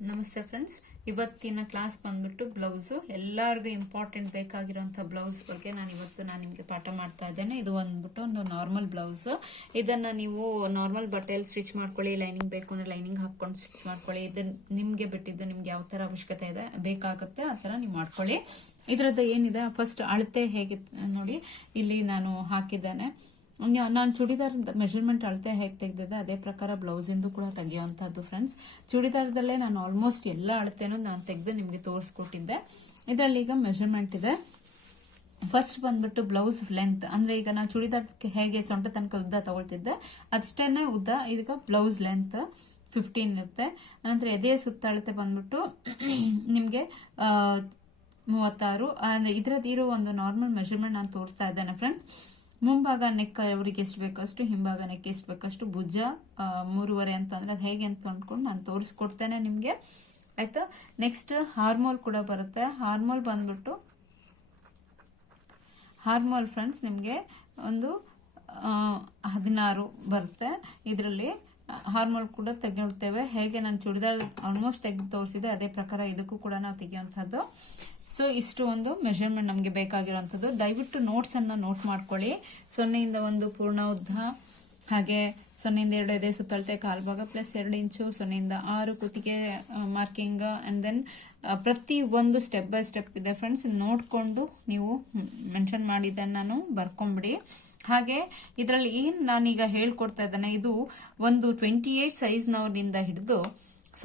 ನಮಸ್ತೆ ಫ್ರೆಂಡ್ಸ್, ಇವತ್ತಿನ ಕ್ಲಾಸ್ ಬಂದ್ಬಿಟ್ಟು ಬ್ಲೌಸು ಎಲ್ಲರಿಗೂ ಇಂಪಾರ್ಟೆಂಟ್ ಬೇಕಾಗಿರೋಂಥ ಬ್ಲೌಸ್ ಬಗ್ಗೆ ನಾನು ನಿಮಗೆ ಪಾಠ ಮಾಡ್ತಾ ಇದ್ದೇನೆ. ಇದು ಬಂದ್ಬಿಟ್ಟು ಒಂದು ನಾರ್ಮಲ್ ಬ್ಲೌಸ್. ಇದನ್ನು ನೀವು ನಾರ್ಮಲ್ ಬಟ್ಟೆಯಲ್ಲಿ ಸ್ಟಿಚ್ ಮಾಡ್ಕೊಳ್ಳಿ, ಲೈನಿಂಗ್ ಬೇಕು ಅಂದರೆ ಲೈನಿಂಗ್ ಹಾಕ್ಕೊಂಡು ಸ್ಟಿಚ್ ಮಾಡ್ಕೊಳ್ಳಿ. ಇದನ್ನು ನಿಮಗೆ ಬಿಟ್ಟಿದ್ದು, ನಿಮ್ಗೆ ಯಾವ ಥರ ಅವಶ್ಯಕತೆ ಇದೆ ಬೇಕಾಗುತ್ತೆ ಆ ಥರ ನೀವು ಮಾಡ್ಕೊಳ್ಳಿ. ಇದರದ್ದು ಏನಿದೆ, ಫಸ್ಟ್ ಅಳತೆ ಹೇಗೆ ನೋಡಿ, ಇಲ್ಲಿ ನಾನು ಹಾಕಿದ್ದೇನೆ. ನಾನು ಚೂಡಿದಾರ್ ಮೆಜರ್ಮೆಂಟ್ ಅಳತೆ ಹೇಗೆ ತೆಗೆದಿದ್ದೆ ಅದೇ ಪ್ರಕಾರ ಬ್ಲೌಸಿಂದು ಕೂಡ ತೆಗೆಯುವಂಥದ್ದು ಫ್ರೆಂಡ್ಸ್. ಚೂಡಿದಾರದಲ್ಲೇ ನಾನು ಆಲ್ಮೋಸ್ಟ್ ಎಲ್ಲ ಅಳತೆನೂ ನಾನು ತೆಗೆದು ನಿಮಗೆ ತೋರಿಸ್ಕೊಟ್ಟಿದ್ದೆ. ಇದರಲ್ಲಿ ಈಗ ಮೆಜರ್ಮೆಂಟ್ ಇದೆ. ಫಸ್ಟ್ ಬಂದ್ಬಿಟ್ಟು ಬ್ಲೌಸ್ ಲೆಂತ್, ಅಂದರೆ ಈಗ ನಾನು ಚೂಡಿದಾರಕ್ಕೆ ಹೇಗೆ ಸೊಂಟ ತನಕ ಉದ್ದ ತಗೊಳ್ತಿದ್ದೆ ಅಷ್ಟೇ ಉದ್ದ. ಈಗ ಬ್ಲೌಸ್ ಲೆಂತ್ 15 ಇರುತ್ತೆ. ನಂತರ ಎದೆಯ ಸುತ್ತಳತೆ ಬಂದ್ಬಿಟ್ಟು ನಿಮಗೆ 36. ಇದರದ್ದು ಇರೋ ಒಂದು ನಾರ್ಮಲ್ ಮೆಜರ್ಮೆಂಟ್ ನಾನು ತೋರಿಸ್ತಾ ಇದ್ದೇನೆ ಫ್ರೆಂಡ್ಸ್. ಮುಂಭಾಗ ನೆಕ್ ಅವ್ರಿಗೆ ಎಷ್ಟು ಬೇಕಷ್ಟು, ಹಿಂಭಾಗ ನೆಕ್ ಎಷ್ಟು ಬೇಕಷ್ಟು, ಭುಜ 3.5 ಅಂತಂದ್ರೆ ಅದು ಹೇಗೆ ಅಂತ ಅಂದ್ಕೊಂಡು ನಾನು ತೋರಿಸ್ಕೊಡ್ತೇನೆ ನಿಮಗೆ, ಆಯ್ತಾ. ನೆಕ್ಸ್ಟ್ ಹಾರ್ಮೋಲ್ ಕೂಡ ಬರುತ್ತೆ. ಹಾರ್ಮೋಲ್ ಬಂದ್ಬಿಟ್ಟು ಹಾರ್ಮೋಲ್ ಫ್ರೆಂಡ್ಸ್ ನಿಮಗೆ ಒಂದು 16 ಬರುತ್ತೆ. ಇದರಲ್ಲಿ ಹಾರ್ಮೋಲ್ ಕೂಡ ತೆಗೆದುಕೊಳ್ತೇವೆ. ಹೇಗೆ ನಾನು ಚೂಡಿದಾರ್ ಆಲ್ಮೋಸ್ಟ್ ತೆಗೆದು ತೋರಿಸಿದೆ ಅದೇ ಪ್ರಕಾರ ಇದಕ್ಕೂ ಕೂಡ ನಾವು ತೆಗೆಯುವಂಥದ್ದು. ಸೊ ಇಷ್ಟು ಒಂದು ಮೆಜರ್ಮೆಂಟ್ ನಮಗೆ ಬೇಕಾಗಿರುವಂಥದ್ದು. ದಯವಿಟ್ಟು ನೋಟ್ಸನ್ನು ನೋಟ್ ಮಾಡ್ಕೊಳ್ಳಿ. 0ಇಂದ 1 ಪೂರ್ಣ ಉದ್ದ, ಹಾಗೆ 0ಇಂದ 2 ಎದೆ ಸುತ್ತಳತೆ ಕಾಲ್ಭಾಗ ಪ್ಲಸ್ 2 ಇಂಚು, 0ಇಂದ 6 ಕುತ್ತಿಗೆ ಮಾರ್ಕಿಂಗ್, ಅಂಡ್ ದೆನ್ ಪ್ರತಿ ಒಂದು ಸ್ಟೆಪ್ ಬೈ ಸ್ಟೆಪ್ ಇದೆ ಫ್ರೆಂಡ್ಸ್. ನೋಡಿಕೊಂಡು ನೀವು ಮೆನ್ಷನ್ ಮಾಡಿದ್ದನ್ನು ನಾನು ಬರ್ಕೊಂಬಿಡಿ. ಹಾಗೆ ಇದರಲ್ಲಿ ಏನು ನಾನೀಗ ಹೇಳ್ಕೊಡ್ತಾ ಇದ್ದೇನೆ, ಇದು ಒಂದು 28 ಸೈಜ್ನವರಿಂದ ಹಿಡಿದು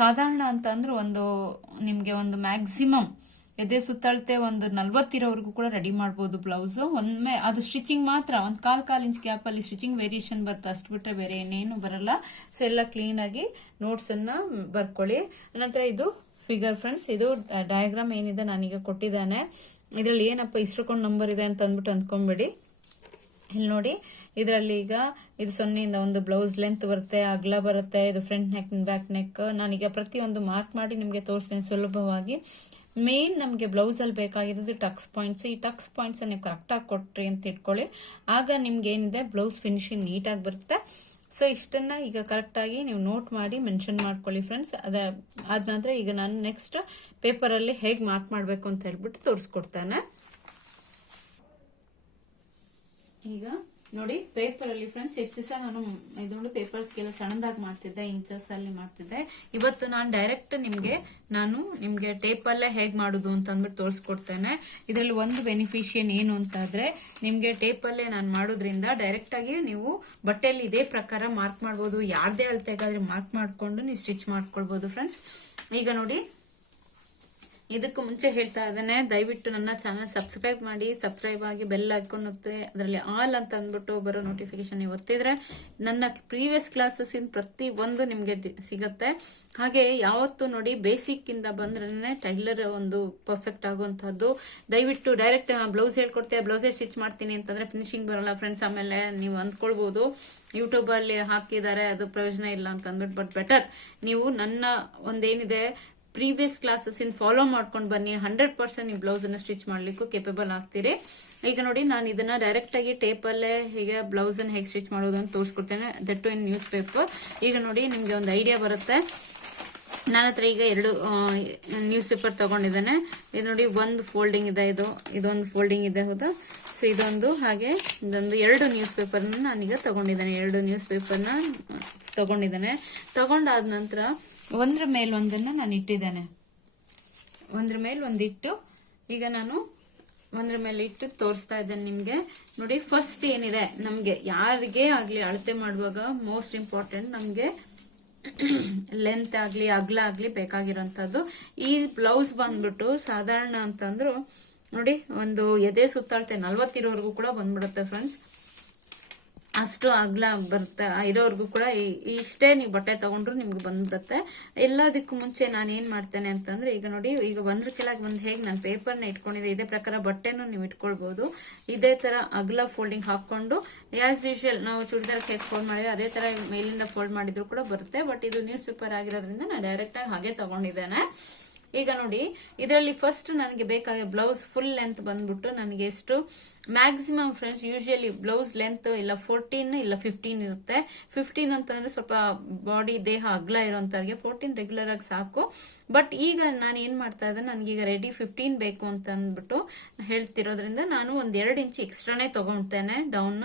ಸಾಧಾರಣ ಅಂತ ಅಂದ್ರೆ ನಿಮಗೆ ಒಂದು ಮ್ಯಾಕ್ಸಿಮಮ್ ಎದೆ ಸುತ್ತಳತೆ ಒಂದು 40 ಇರೋವರೆಗೂ ಕೂಡ ರೆಡಿ ಮಾಡ್ಬೋದು ಬ್ಲೌಸ್. ಒಮ್ಮೆ ಅದು ಸ್ಟಿಚಿಂಗ್ ಮಾತ್ರ ಒಂದು ಕಾಲ್ ಇಂಚ್ ಗ್ಯಾಪಲ್ಲಿ ಸ್ಟಿಚಿಂಗ್ ವೇರಿಯೇಷನ್ ಬರುತ್ತೆ, ಅಷ್ಟು ಬಿಟ್ಟರೆ ಬೇರೆ ಏನೇನು ಬರಲ್ಲ. ಸೊ ಎಲ್ಲ ಕ್ಲೀನಾಗಿ ನೋಟ್ಸನ್ನು ಬರ್ಕೊಳ್ಳಿ. ನಂತರ ಇದು ಫಿಗರ್ ಫ್ರೆಂಡ್ಸ್, ಇದು ಡಯಾಗ್ರಾಮ್ ಏನಿದೆ ನಾನೀಗ ಕೊಟ್ಟಿದ್ದಾನೆ. ಇದರಲ್ಲಿ ಏನಪ್ಪ ಇಸ್ಟ್ಕೊಂಡು ನಂಬರ್ ಇದೆ ಅಂತ ಅಂದ್ಬಿಟ್ಟು ಅಂದ್ಕೊಂಬಿಡಿ. ಇಲ್ಲಿ ನೋಡಿ, ಇದರಲ್ಲಿ ಈಗ ಇದು 0ಇಂದ 1 ಬ್ಲೌಸ್ ಲೆಂತ್ ಬರುತ್ತೆ, ಅಗಲ ಬರುತ್ತೆ, ಇದು ಫ್ರಂಟ್ ನೆಕ್ ಬ್ಯಾಕ್ ನೆಕ್. ನಾನೀಗ ಪ್ರತಿಯೊಂದು ಮಾರ್ಕ್ ಮಾಡಿ ನಿಮಗೆ ತೋರಿಸ್ತೇನೆ ಸುಲಭವಾಗಿ. ಮೇನ್ ನಮಗೆ ಬ್ಲೌಸ್ ಅಲ್ಲಿ ಬೇಕಾಗಿರೋದು ಟಕ್ಸ್ ಪಾಯಿಂಟ್ಸ್. ಈ ಟಕ್ಸ್ ಪಾಯಿಂಟ್ಸ್ ನೀವು ಕರೆಕ್ಟ್ ಆಗಿ ಕೊಟ್ರಿ ಅಂತ ಇಟ್ಕೊಳ್ಳಿ, ಆಗ ನಿಮ್ಗೆ ಏನಿದೆ ಬ್ಲೌಸ್ ಫಿನಿಶಿಂಗ್ ನೀಟಾಗಿ ಬರುತ್ತೆ. ಸೊ ಇಷ್ಟನ್ನ ಈಗ ಕರೆಕ್ಟ್ ಆಗಿ ನೀವು ನೋಟ್ ಮಾಡಿ ಮೆನ್ಷನ್ ಮಾಡ್ಕೊಳ್ಳಿ ಫ್ರೆಂಡ್ಸ್. ಅದ ನಂತರ ಈಗ ನಾನು ನೆಕ್ಸ್ಟ್ ಪೇಪರ್ ಅಲ್ಲಿ ಹೇಗೆ ಮಾರ್ಕ್ ಮಾಡಬೇಕು ಅಂತ ಹೇಳ್ಬಿಟ್ಟು ತೋರಿಸ್ಕೊಡ್ತಾನೆ. ಈಗ ನೋಡಿ, ಪೇಪರ್ ಅಲ್ಲಿ ಫ್ರೆಂಡ್ಸ್ ಎಷ್ಟು ದಿವಸ ನಾನು ಇದೊಂದು ಪೇಪರ್ಸ್ಗೆಲ್ಲ ಸಣ್ಣದಾಗಿ ಮಾಡ್ತಿದ್ದೆ, ಇಂಚಸ್ ಅಲ್ಲಿ ಮಾಡ್ತಿದ್ದೆ. ಇವತ್ತು ನಾನು ಡೈರೆಕ್ಟ್ ನಿಮ್ಗೆ ಟೇಪಲ್ಲೇ ಹೇಗೆ ಮಾಡುದು ಅಂತ ಅಂದ್ಬಿಟ್ಟು ತೋರಿಸ್ಕೊಡ್ತೇನೆ. ಇದರಲ್ಲಿ ಒಂದು ಬೆನಿಫಿಷಿಯನ್ ಏನು ಅಂತಾದ್ರೆ, ನಿಮ್ಗೆ ಟೇಪಲ್ಲೇ ನಾನು ಮಾಡೋದ್ರಿಂದ ಡೈರೆಕ್ಟ್ ಆಗಿ ನೀವು ಬಟ್ಟೆಯಲ್ಲಿ ಇದೇ ಪ್ರಕಾರ ಮಾರ್ಕ್ ಮಾಡ್ಬೋದು. ಯಾರ್ದೇ ಅಳತೆಗಾದ್ರೆ ಮಾರ್ಕ್ ಮಾಡ್ಕೊಂಡು ನೀವು ಸ್ಟಿಚ್ ಮಾಡ್ಕೊಳ್ಬಹುದು ಫ್ರೆಂಡ್ಸ್. ಈಗ ನೋಡಿ, ಇದಕ್ಕೂ ಮುಂಚೆ ಹೇಳ್ತಾ ಇದ್ದೇನೆ, ದಯವಿಟ್ಟು ನನ್ನ ಚಾನಲ್ ಸಬ್ಸ್ಕ್ರೈಬ್ ಮಾಡಿ, ಸಬ್ಸ್ಕ್ರೈಬ್ ಆಗಿ ಬೆಲ್ ಹಾಕೊಂಡು ಅದರಲ್ಲಿ ಆಲ್ ಅಂತ ಅಂದ್ಬಿಟ್ಟು ಬರೋ ನೋಟಿಫಿಕೇಶನ್ ನೀವು ಒತ್ತಿದ್ರೆ ನನ್ನ ಪ್ರೀವಿಯಸ್ ಕ್ಲಾಸಸ್ ಪ್ರತಿ ಒಂದು ನಿಮಗೆ ಸಿಗುತ್ತೆ. ಹಾಗೆ ಯಾವತ್ತು ನೋಡಿ, ಬೇಸಿಕ್ ಇಂದ ಬಂದ್ರೆ ಟೈಲರ್ ಒಂದು ಪರ್ಫೆಕ್ಟ್ ಆಗುವಂತಹದ್ದು. ದಯವಿಟ್ಟು ಡೈರೆಕ್ಟ್ ಬ್ಲೌಸ್ ಹೇಳ್ಕೊಡ್ತೇವೆ, ಬ್ಲೌಸೇ ಸ್ಟಿಚ್ ಮಾಡ್ತೀನಿ ಅಂತಂದ್ರೆ ಫಿನಿಶಿಂಗ್ ಬರಲ್ಲ ಫ್ರೆಂಡ್ಸ್. ಆಮೇಲೆ ನೀವು ಅಂದ್ಕೊಳ್ಬಹುದು ಯೂಟ್ಯೂಬ್ ಅಲ್ಲಿ ಹಾಕಿದ್ದಾರೆ ಅದು ಪ್ರಯೋಜನ ಇಲ್ಲ ಅಂತ ಅಂದ್ಬಿಟ್ಟು. ಬಟ್ ಬೆಟರ್ ನೀವು ನನ್ನ ಒಂದೇನಿದೆ ಪ್ರೀವಿಯಸ್ ಕ್ಲಾಸಸ್ ಫಾಲೋ ಮಾಡ್ಕೊಂಡು ಬನ್ನಿ. 100% ನೀವು ಬ್ಲೌಸ್ ಅನ್ನು ಸ್ಟಿಚ್ ಮಾಡ್ಲಿಕ್ಕೂ ಕೇಪಬಲ್ ಆಗ್ತೀರಿ. ಈಗ ನೋಡಿ, ನಾನು ಇದನ್ನ ಡೈರೆಕ್ಟ್ ಆಗಿ ಟೇಪಲ್ಲೇ ಹೀಗೆ ಬ್ಲೌಸ್ ಅನ್ನು ಹೇಗೆ ಸ್ಟಿಚ್ ಮಾಡೋದು ಅಂತ ತೋರಿಸ್ಕೊಡ್ತೇನೆ, ದಟ್ ಇನ್ ನ್ಯೂಸ್ ಪೇಪರ್. ಈಗ ನೋಡಿ, ನಿಮ್ಗೆ ಒಂದು ಐಡಿಯಾ ಬರುತ್ತೆ. ನನ್ನ ಹತ್ರ ಈಗ 2 ನ್ಯೂಸ್ ಪೇಪರ್ ತಗೊಂಡಿದ್ದೇನೆ. ಇದು ನೋಡಿ, ಒಂದು ಫೋಲ್ಡಿಂಗ್ ಇದೆ, ಇದೊಂದು ಫೋಲ್ಡಿಂಗ್ ಇದೆ, ಹೌದಾ. ಸೊ ಇದೊಂದು, ಹಾಗೆ ಇದೊಂದು 2 ನ್ಯೂಸ್ ಪೇಪರ್ನ ನಾನೀಗ ತಗೊಂಡಿದ್ದೇನೆ. 2 ನ್ಯೂಸ್ ಪೇಪರ್ನ ತಗೊಂಡಿದ್ದೇನೆ. ತಗೊಂಡಾದ ನಂತರ ಒಂದ್ರ ಮೇಲೆ ಒಂದನ್ನ ನಾನು ಇಟ್ಟಿದ್ದೇನೆ. ಒಂದ್ರ ಮೇಲೆ ಒಂದಿಟ್ಟು ಈಗ ನಾನು ಒಂದ್ರ ಮೇಲೆ ಇಟ್ಟು ತೋರಿಸ್ತಾ ಇದ್ದೇನೆ ನಿಮ್ಗೆ. ನೋಡಿ, ಫಸ್ಟ್ ಏನಿದೆ, ನಮ್ಗೆ ಯಾರಿಗೇ ಆಗ್ಲಿ ಅಳತೆ ಮಾಡುವಾಗ ಮೋಸ್ಟ್ ಇಂಪಾರ್ಟೆಂಟ್ ನಮ್ಗೆ ಲೆಂತ್ ಆಗ್ಲಿ ಅಗಲ ಆಗ್ಲಿ ಬೇಕಾಗಿರೋಂಥದ್ದು. ಈ ಬ್ಲೌಸ್ ಬಂದ್ಬಿಟ್ಟು ಸಾಧಾರಣ ಅಂತಂದ್ರು ನೋಡಿ, ಒಂದು ಎದೆ ಸುತ್ತಳತೆ 40 ಇರೋವರೆಗೂ ಕೂಡ ಬಂದ್ಬಿಡುತ್ತೆ ಫ್ರೆಂಡ್ಸ್. ಅಷ್ಟು ಅಗಲ ಬರುತ್ತೆ ಇರೋವರೆಗೂ ಕೂಡ ಇಷ್ಟೇ ನೀವು ಬಟ್ಟೆ ತಗೊಂಡ್ರು ನಿಮ್ಗೆ ಬಂದ್ಬಿಡುತ್ತೆ. ಎಲ್ಲದಕ್ಕೂ ಮುಂಚೆ ನಾನು ಏನ್ ಮಾಡ್ತೇನೆ ಅಂತಂದ್ರೆ, ಈಗ ನೋಡಿ, ಈಗ ಒಂದ್ರ ಕೆಳಗೆ ಒಂದು ಹೇಗೆ ನಾನು ಪೇಪರ್ನ ಇಟ್ಕೊಂಡಿದ್ದೆ ಇದೇ ಪ್ರಕಾರ ಬಟ್ಟೆನೂ ನೀವು ಇಟ್ಕೊಳ್ಬಹುದು. ಇದೇ ತರ ಅಗಲ ಫೋಲ್ಡಿಂಗ್ ಹಾಕೊಂಡು ಆಸ್ ಯೂಶುವಲ್ ನಾವು ಚೂಡಿದಾರ್ ಹೇಗೆ ಫೋಲ್ಡ್ ಮಾಡಿದ್ರೆ ಅದೇ ತರ ಮೇಲಿಂದ ಫೋಲ್ಡ್ ಮಾಡಿದ್ರು ಕೂಡ ಬರುತ್ತೆ. ಬಟ್ ಇದು ನ್ಯೂಸ್ ಪೇಪರ್ ಆಗಿರೋದ್ರಿಂದ ನಾನು ಡೈರೆಕ್ಟ್ ಆಗಿ ಹಾಗೆ ತಗೊಂಡಿದ್ದೇನೆ. ಈಗ ನೋಡಿ ಇದರಲ್ಲಿ ಫಸ್ಟ್ ನನಗೆ ಬೇಕಾಗಿ ಬ್ಲೌಸ್ ಫುಲ್ ಲೆಂತ್ ಬಂದ್ಬಿಟ್ಟು ನನಗೆ ಎಷ್ಟು maximum friends usually blouse length ಇಲ್ಲ 14 ಇಲ್ಲ 15 ಇರುತ್ತೆ. 15 ಅಂತಂದ್ರೆ ಸ್ವಲ್ಪ ಬಾಡಿ ದೇಹ ಅಗ್ಲ ಇರೋಂಥವ್ರಿಗೆ 14 ರೆಗ್ಯುಲರ್ ಆಗಿ ಸಾಕು. ಬಟ್ ಈಗ ನಾನು ಏನ್ ಮಾಡ್ತಾ ಇದ್ದೆ, ನನಗೀಗ ರೆಡಿ 15 ಬೇಕು ಅಂತ ಅಂದ್ಬಿಟ್ಟು ಹೇಳ್ತಿರೋದ್ರಿಂದ ನಾನು ಒಂದ್ 2 ಇಂಚ್ ಎಕ್ಸ್ಟ್ರಾನೇ ತಗೊಳ್ತೇನೆ. ಡೌನ್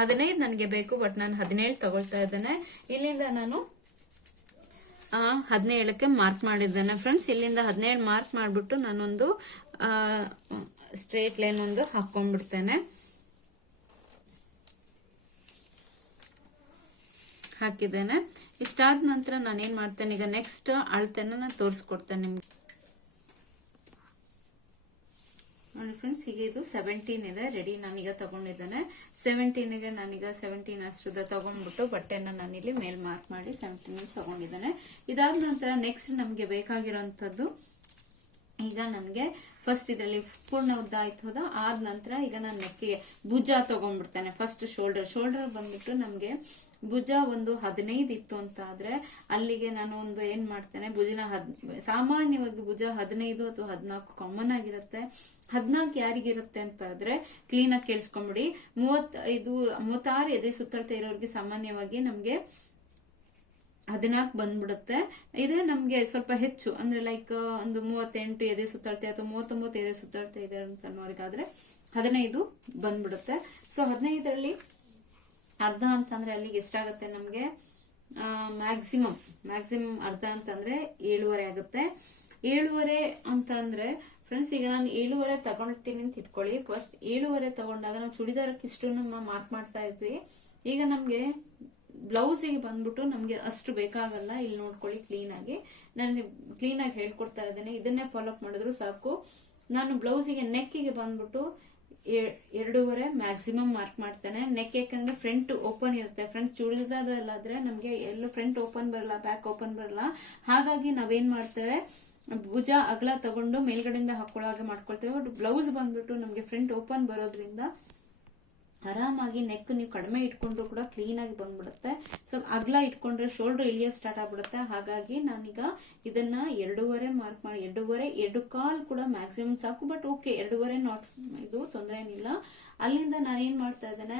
15 ನನಗೆ ಬೇಕು, ಬಟ್ ನಾನು 17 ತಗೊಳ್ತಾ ಇದ್ದೇನೆ. ಇಲ್ಲಿಂದ ನಾನು 17ಕ್ಕೆ ಮಾರ್ಕ್ ಮಾಡಿದ್ದೇನೆ ಫ್ರೆಂಡ್ಸ್. ಇಲ್ಲಿಂದ 17 ಮಾರ್ಕ್ ಮಾಡಿಬಿಟ್ಟು ನಾನೊಂದು ಸ್ಟ್ರೇಟ್ ಲೈನ್ ಒಂದು ಹಾಕೊಂಡ್ಬಿಡ್ತೇನೆ. ಹಾಕಿದ್ದೇನೆ. ಇಷ್ಟಾದ ನಂತರ ನಾನೇನ್ ಮಾಡ್ತೇನೆ, ಈಗ ನೆಕ್ಸ್ಟ್ ಅಳತೆನ ನಾನು ತೋರಿಸ್ಕೊಡ್ತೇನೆ ನಿಮ್ಗೆ. ನೋಡಿ ಫ್ರೆಂಡ್ಸ್, ಈಗ ಇದು 17 ಇದೆ ರೆಡಿ, ನಾನೀಗ ತಗೊಂಡಿದ್ದೇನೆ. 17ಗೆ ನಾನೀಗ 17 ಅಷ್ಟು ತಗೊಂಡ್ಬಿಟ್ಟು ಬಟ್ಟೆನ ನಾನಿಲ್ಲಿ ಮೇಲ್ ಮಾರ್ಕ್ ಮಾಡಿ 17 ತಗೊಂಡಿದ್ದೇನೆ. ಇದಾದ ನಂತರ ನೆಕ್ಸ್ಟ್ ನಮ್ಗೆ ಬೇಕಾಗಿರೋಂಥದ್ದು, ಈಗ ನನ್ಗೆ ಫಸ್ಟ್ ಇದರಲ್ಲಿ ಪೂರ್ಣ ಉದ್ದ ಆಯ್ತು ಹೋದ. ಆದ ನಂತರ ಈಗ ನಾನು ನೆಕ್ಕಿಗೆ ಭುಜ ತಗೊಂಡ್ಬಿಡ್ತೇನೆ. ಫಸ್ಟ್ ಶೋಲ್ಡರ್ ಬಂದ್ಬಿಟ್ಟು ನಮ್ಗೆ ಭುಜ ಒಂದು 15 ಇತ್ತು ಅಂತ ಆದ್ರೆ ಅಲ್ಲಿಗೆ ನಾನು ಒಂದು ಏನ್ ಮಾಡ್ತೇನೆ, ಭುಜನ ಸಾಮಾನ್ಯವಾಗಿ ಭುಜ 15 ಅಥವಾ 14 ಕಾಮನ್ ಆಗಿರುತ್ತೆ. 14 ಯಾರಿಗಿರುತ್ತೆ ಅಂತ ಆದ್ರೆ ಕ್ಲೀನ್ ಆಗಿ ಕೇಳಿಸ್ಕೊಂಬಿಡಿ. 36 ಎದೆ ಸುತ್ತಳತೆ ಇರೋರಿಗೆ ಸಾಮಾನ್ಯವಾಗಿ ನಮ್ಗೆ 14 ಬಂದ್ಬಿಡುತ್ತೆ. ಇದೇ ನಮ್ಗೆ ಸ್ವಲ್ಪ ಹೆಚ್ಚು ಅಂದ್ರೆ ಲೈಕ್ ಒಂದು 38 ಎದೆ ಸುತ್ತಳತೆ ಅಥವಾ 39 ಎದೆ ಸುತ್ತಳತೆ ಇದೆ ಅಂತ ಅನ್ನೋರಿಗಾದ್ರೆ 15 ಬಂದ್ಬಿಡುತ್ತೆ. ಸೊ 15ರಲ್ಲಿ ಅರ್ಧ ಅಂತಂದ್ರೆ ಅಲ್ಲಿಗೆ ಎಷ್ಟಾಗತ್ತೆ ನಮ್ಗೆ, ಮ್ಯಾಕ್ಸಿಮಮ್ ಅರ್ಧ ಅಂತಂದ್ರೆ 7.5 ಆಗುತ್ತೆ. 7.5 ಅಂತ ಅಂದ್ರೆ ಫ್ರೆಂಡ್ಸ್, ಈಗ ನಾನು 7.5 ತಗೊಳ್ತೀನಿ ಅಂತ ಇಟ್ಕೊಳ್ಳಿ. ಫಸ್ಟ್ 7.5 ತಗೊಂಡಾಗ ನಾವು ಚೂಡಿದಾರಕ್ಕೆ ಇಷ್ಟು ನಮ್ಮ ಮಾರ್ಕ್ ಮಾಡ್ತಾ ಇದ್ವಿ. ಈಗ ನಮ್ಗೆ ಬ್ಲೌಸಿಗೆ ಬಂದ್ಬಿಟ್ಟು ನಮ್ಗೆ ಅಷ್ಟು ಬೇಕಾಗಲ್ಲ. ಇಲ್ಲಿ ನೋಡ್ಕೊಳ್ಳಿ ಕ್ಲೀನ್ ಆಗಿ, ನಾನು ಕ್ಲೀನ್ ಆಗಿ ಹೇಳ್ಕೊಡ್ತಾ ಇದ್ದೇನೆ. ಇದನ್ನೇ ಫಾಲೋ ಅಪ್ ಮಾಡಿದ್ರು ಸಾಕು. ನಾನು ಬ್ಲೌಸಿಗೆ ನೆಕ್ಕಿಗೆ ಬಂದ್ಬಿಟ್ಟು 2.5 ಮ್ಯಾಕ್ಸಿಮಮ್ ಮಾರ್ಕ್ ಮಾಡ್ತೇನೆ. ನೆಕ್ ಯಾಕಂದ್ರೆ ಫ್ರಂಟ್ ಓಪನ್ ಇರುತ್ತೆ. ಫ್ರಂಟ್ ಚೂಡಿದಾರದಲ್ಲಾದ್ರೆ ನಮ್ಗೆ ಎಲ್ಲೂ ಫ್ರಂಟ್ ಓಪನ್ ಬರಲ್ಲ, ಬ್ಯಾಕ್ ಓಪನ್ ಬರಲ್ಲ. ಹಾಗಾಗಿ ನಾವೇನ್ ಮಾಡ್ತೇವೆ, ಭುಜ ಅಗಲ ತಗೊಂಡು ಮೇಲ್ಗಡೆಯಿಂದ ಹಾಕೊಳ್ಳೋ ಹಾಗೆ ಮಾಡ್ಕೊಳ್ತೇವೆ. ಬಟ್ ಬ್ಲೌಸ್ ಬಂದ್ಬಿಟ್ಟು ನಮ್ಗೆ ಫ್ರಂಟ್ ಓಪನ್ ಬರೋದ್ರಿಂದ ಆರಾಮಾಗಿ ನೆಕ್ ನೀವು ಕಡಿಮೆ ಇಟ್ಕೊಂಡ್ರು ಕೂಡ ಕ್ಲೀನ್ ಆಗಿ ಬಂದ್ಬಿಡುತ್ತೆ. ಸ್ವಲ್ಪ ಅಗ್ಲ ಇಟ್ಕೊಂಡ್ರೆ ಶೋಲ್ಡರ್ ಇಳಿಯೋ ಸ್ಟಾರ್ಟ್ ಆಗ್ಬಿಡುತ್ತೆ. ಹಾಗಾಗಿ ನಾನೀಗ ಇದನ್ನ 2.5 ಮಾರ್ಕ್ ಮಾಡಿ 2.25 ಕೂಡ ಮ್ಯಾಕ್ಸಿಮಮ್ ಸಾಕು. ಬಟ್ ಓಕೆ 2.5 ನಾಟ್, ಇದು ತೊಂದರೆ ಏನಿಲ್ಲ. ಅಲ್ಲಿಂದ ನಾನೇನ್ ಮಾಡ್ತಾ ಇದ್ದೇನೆ,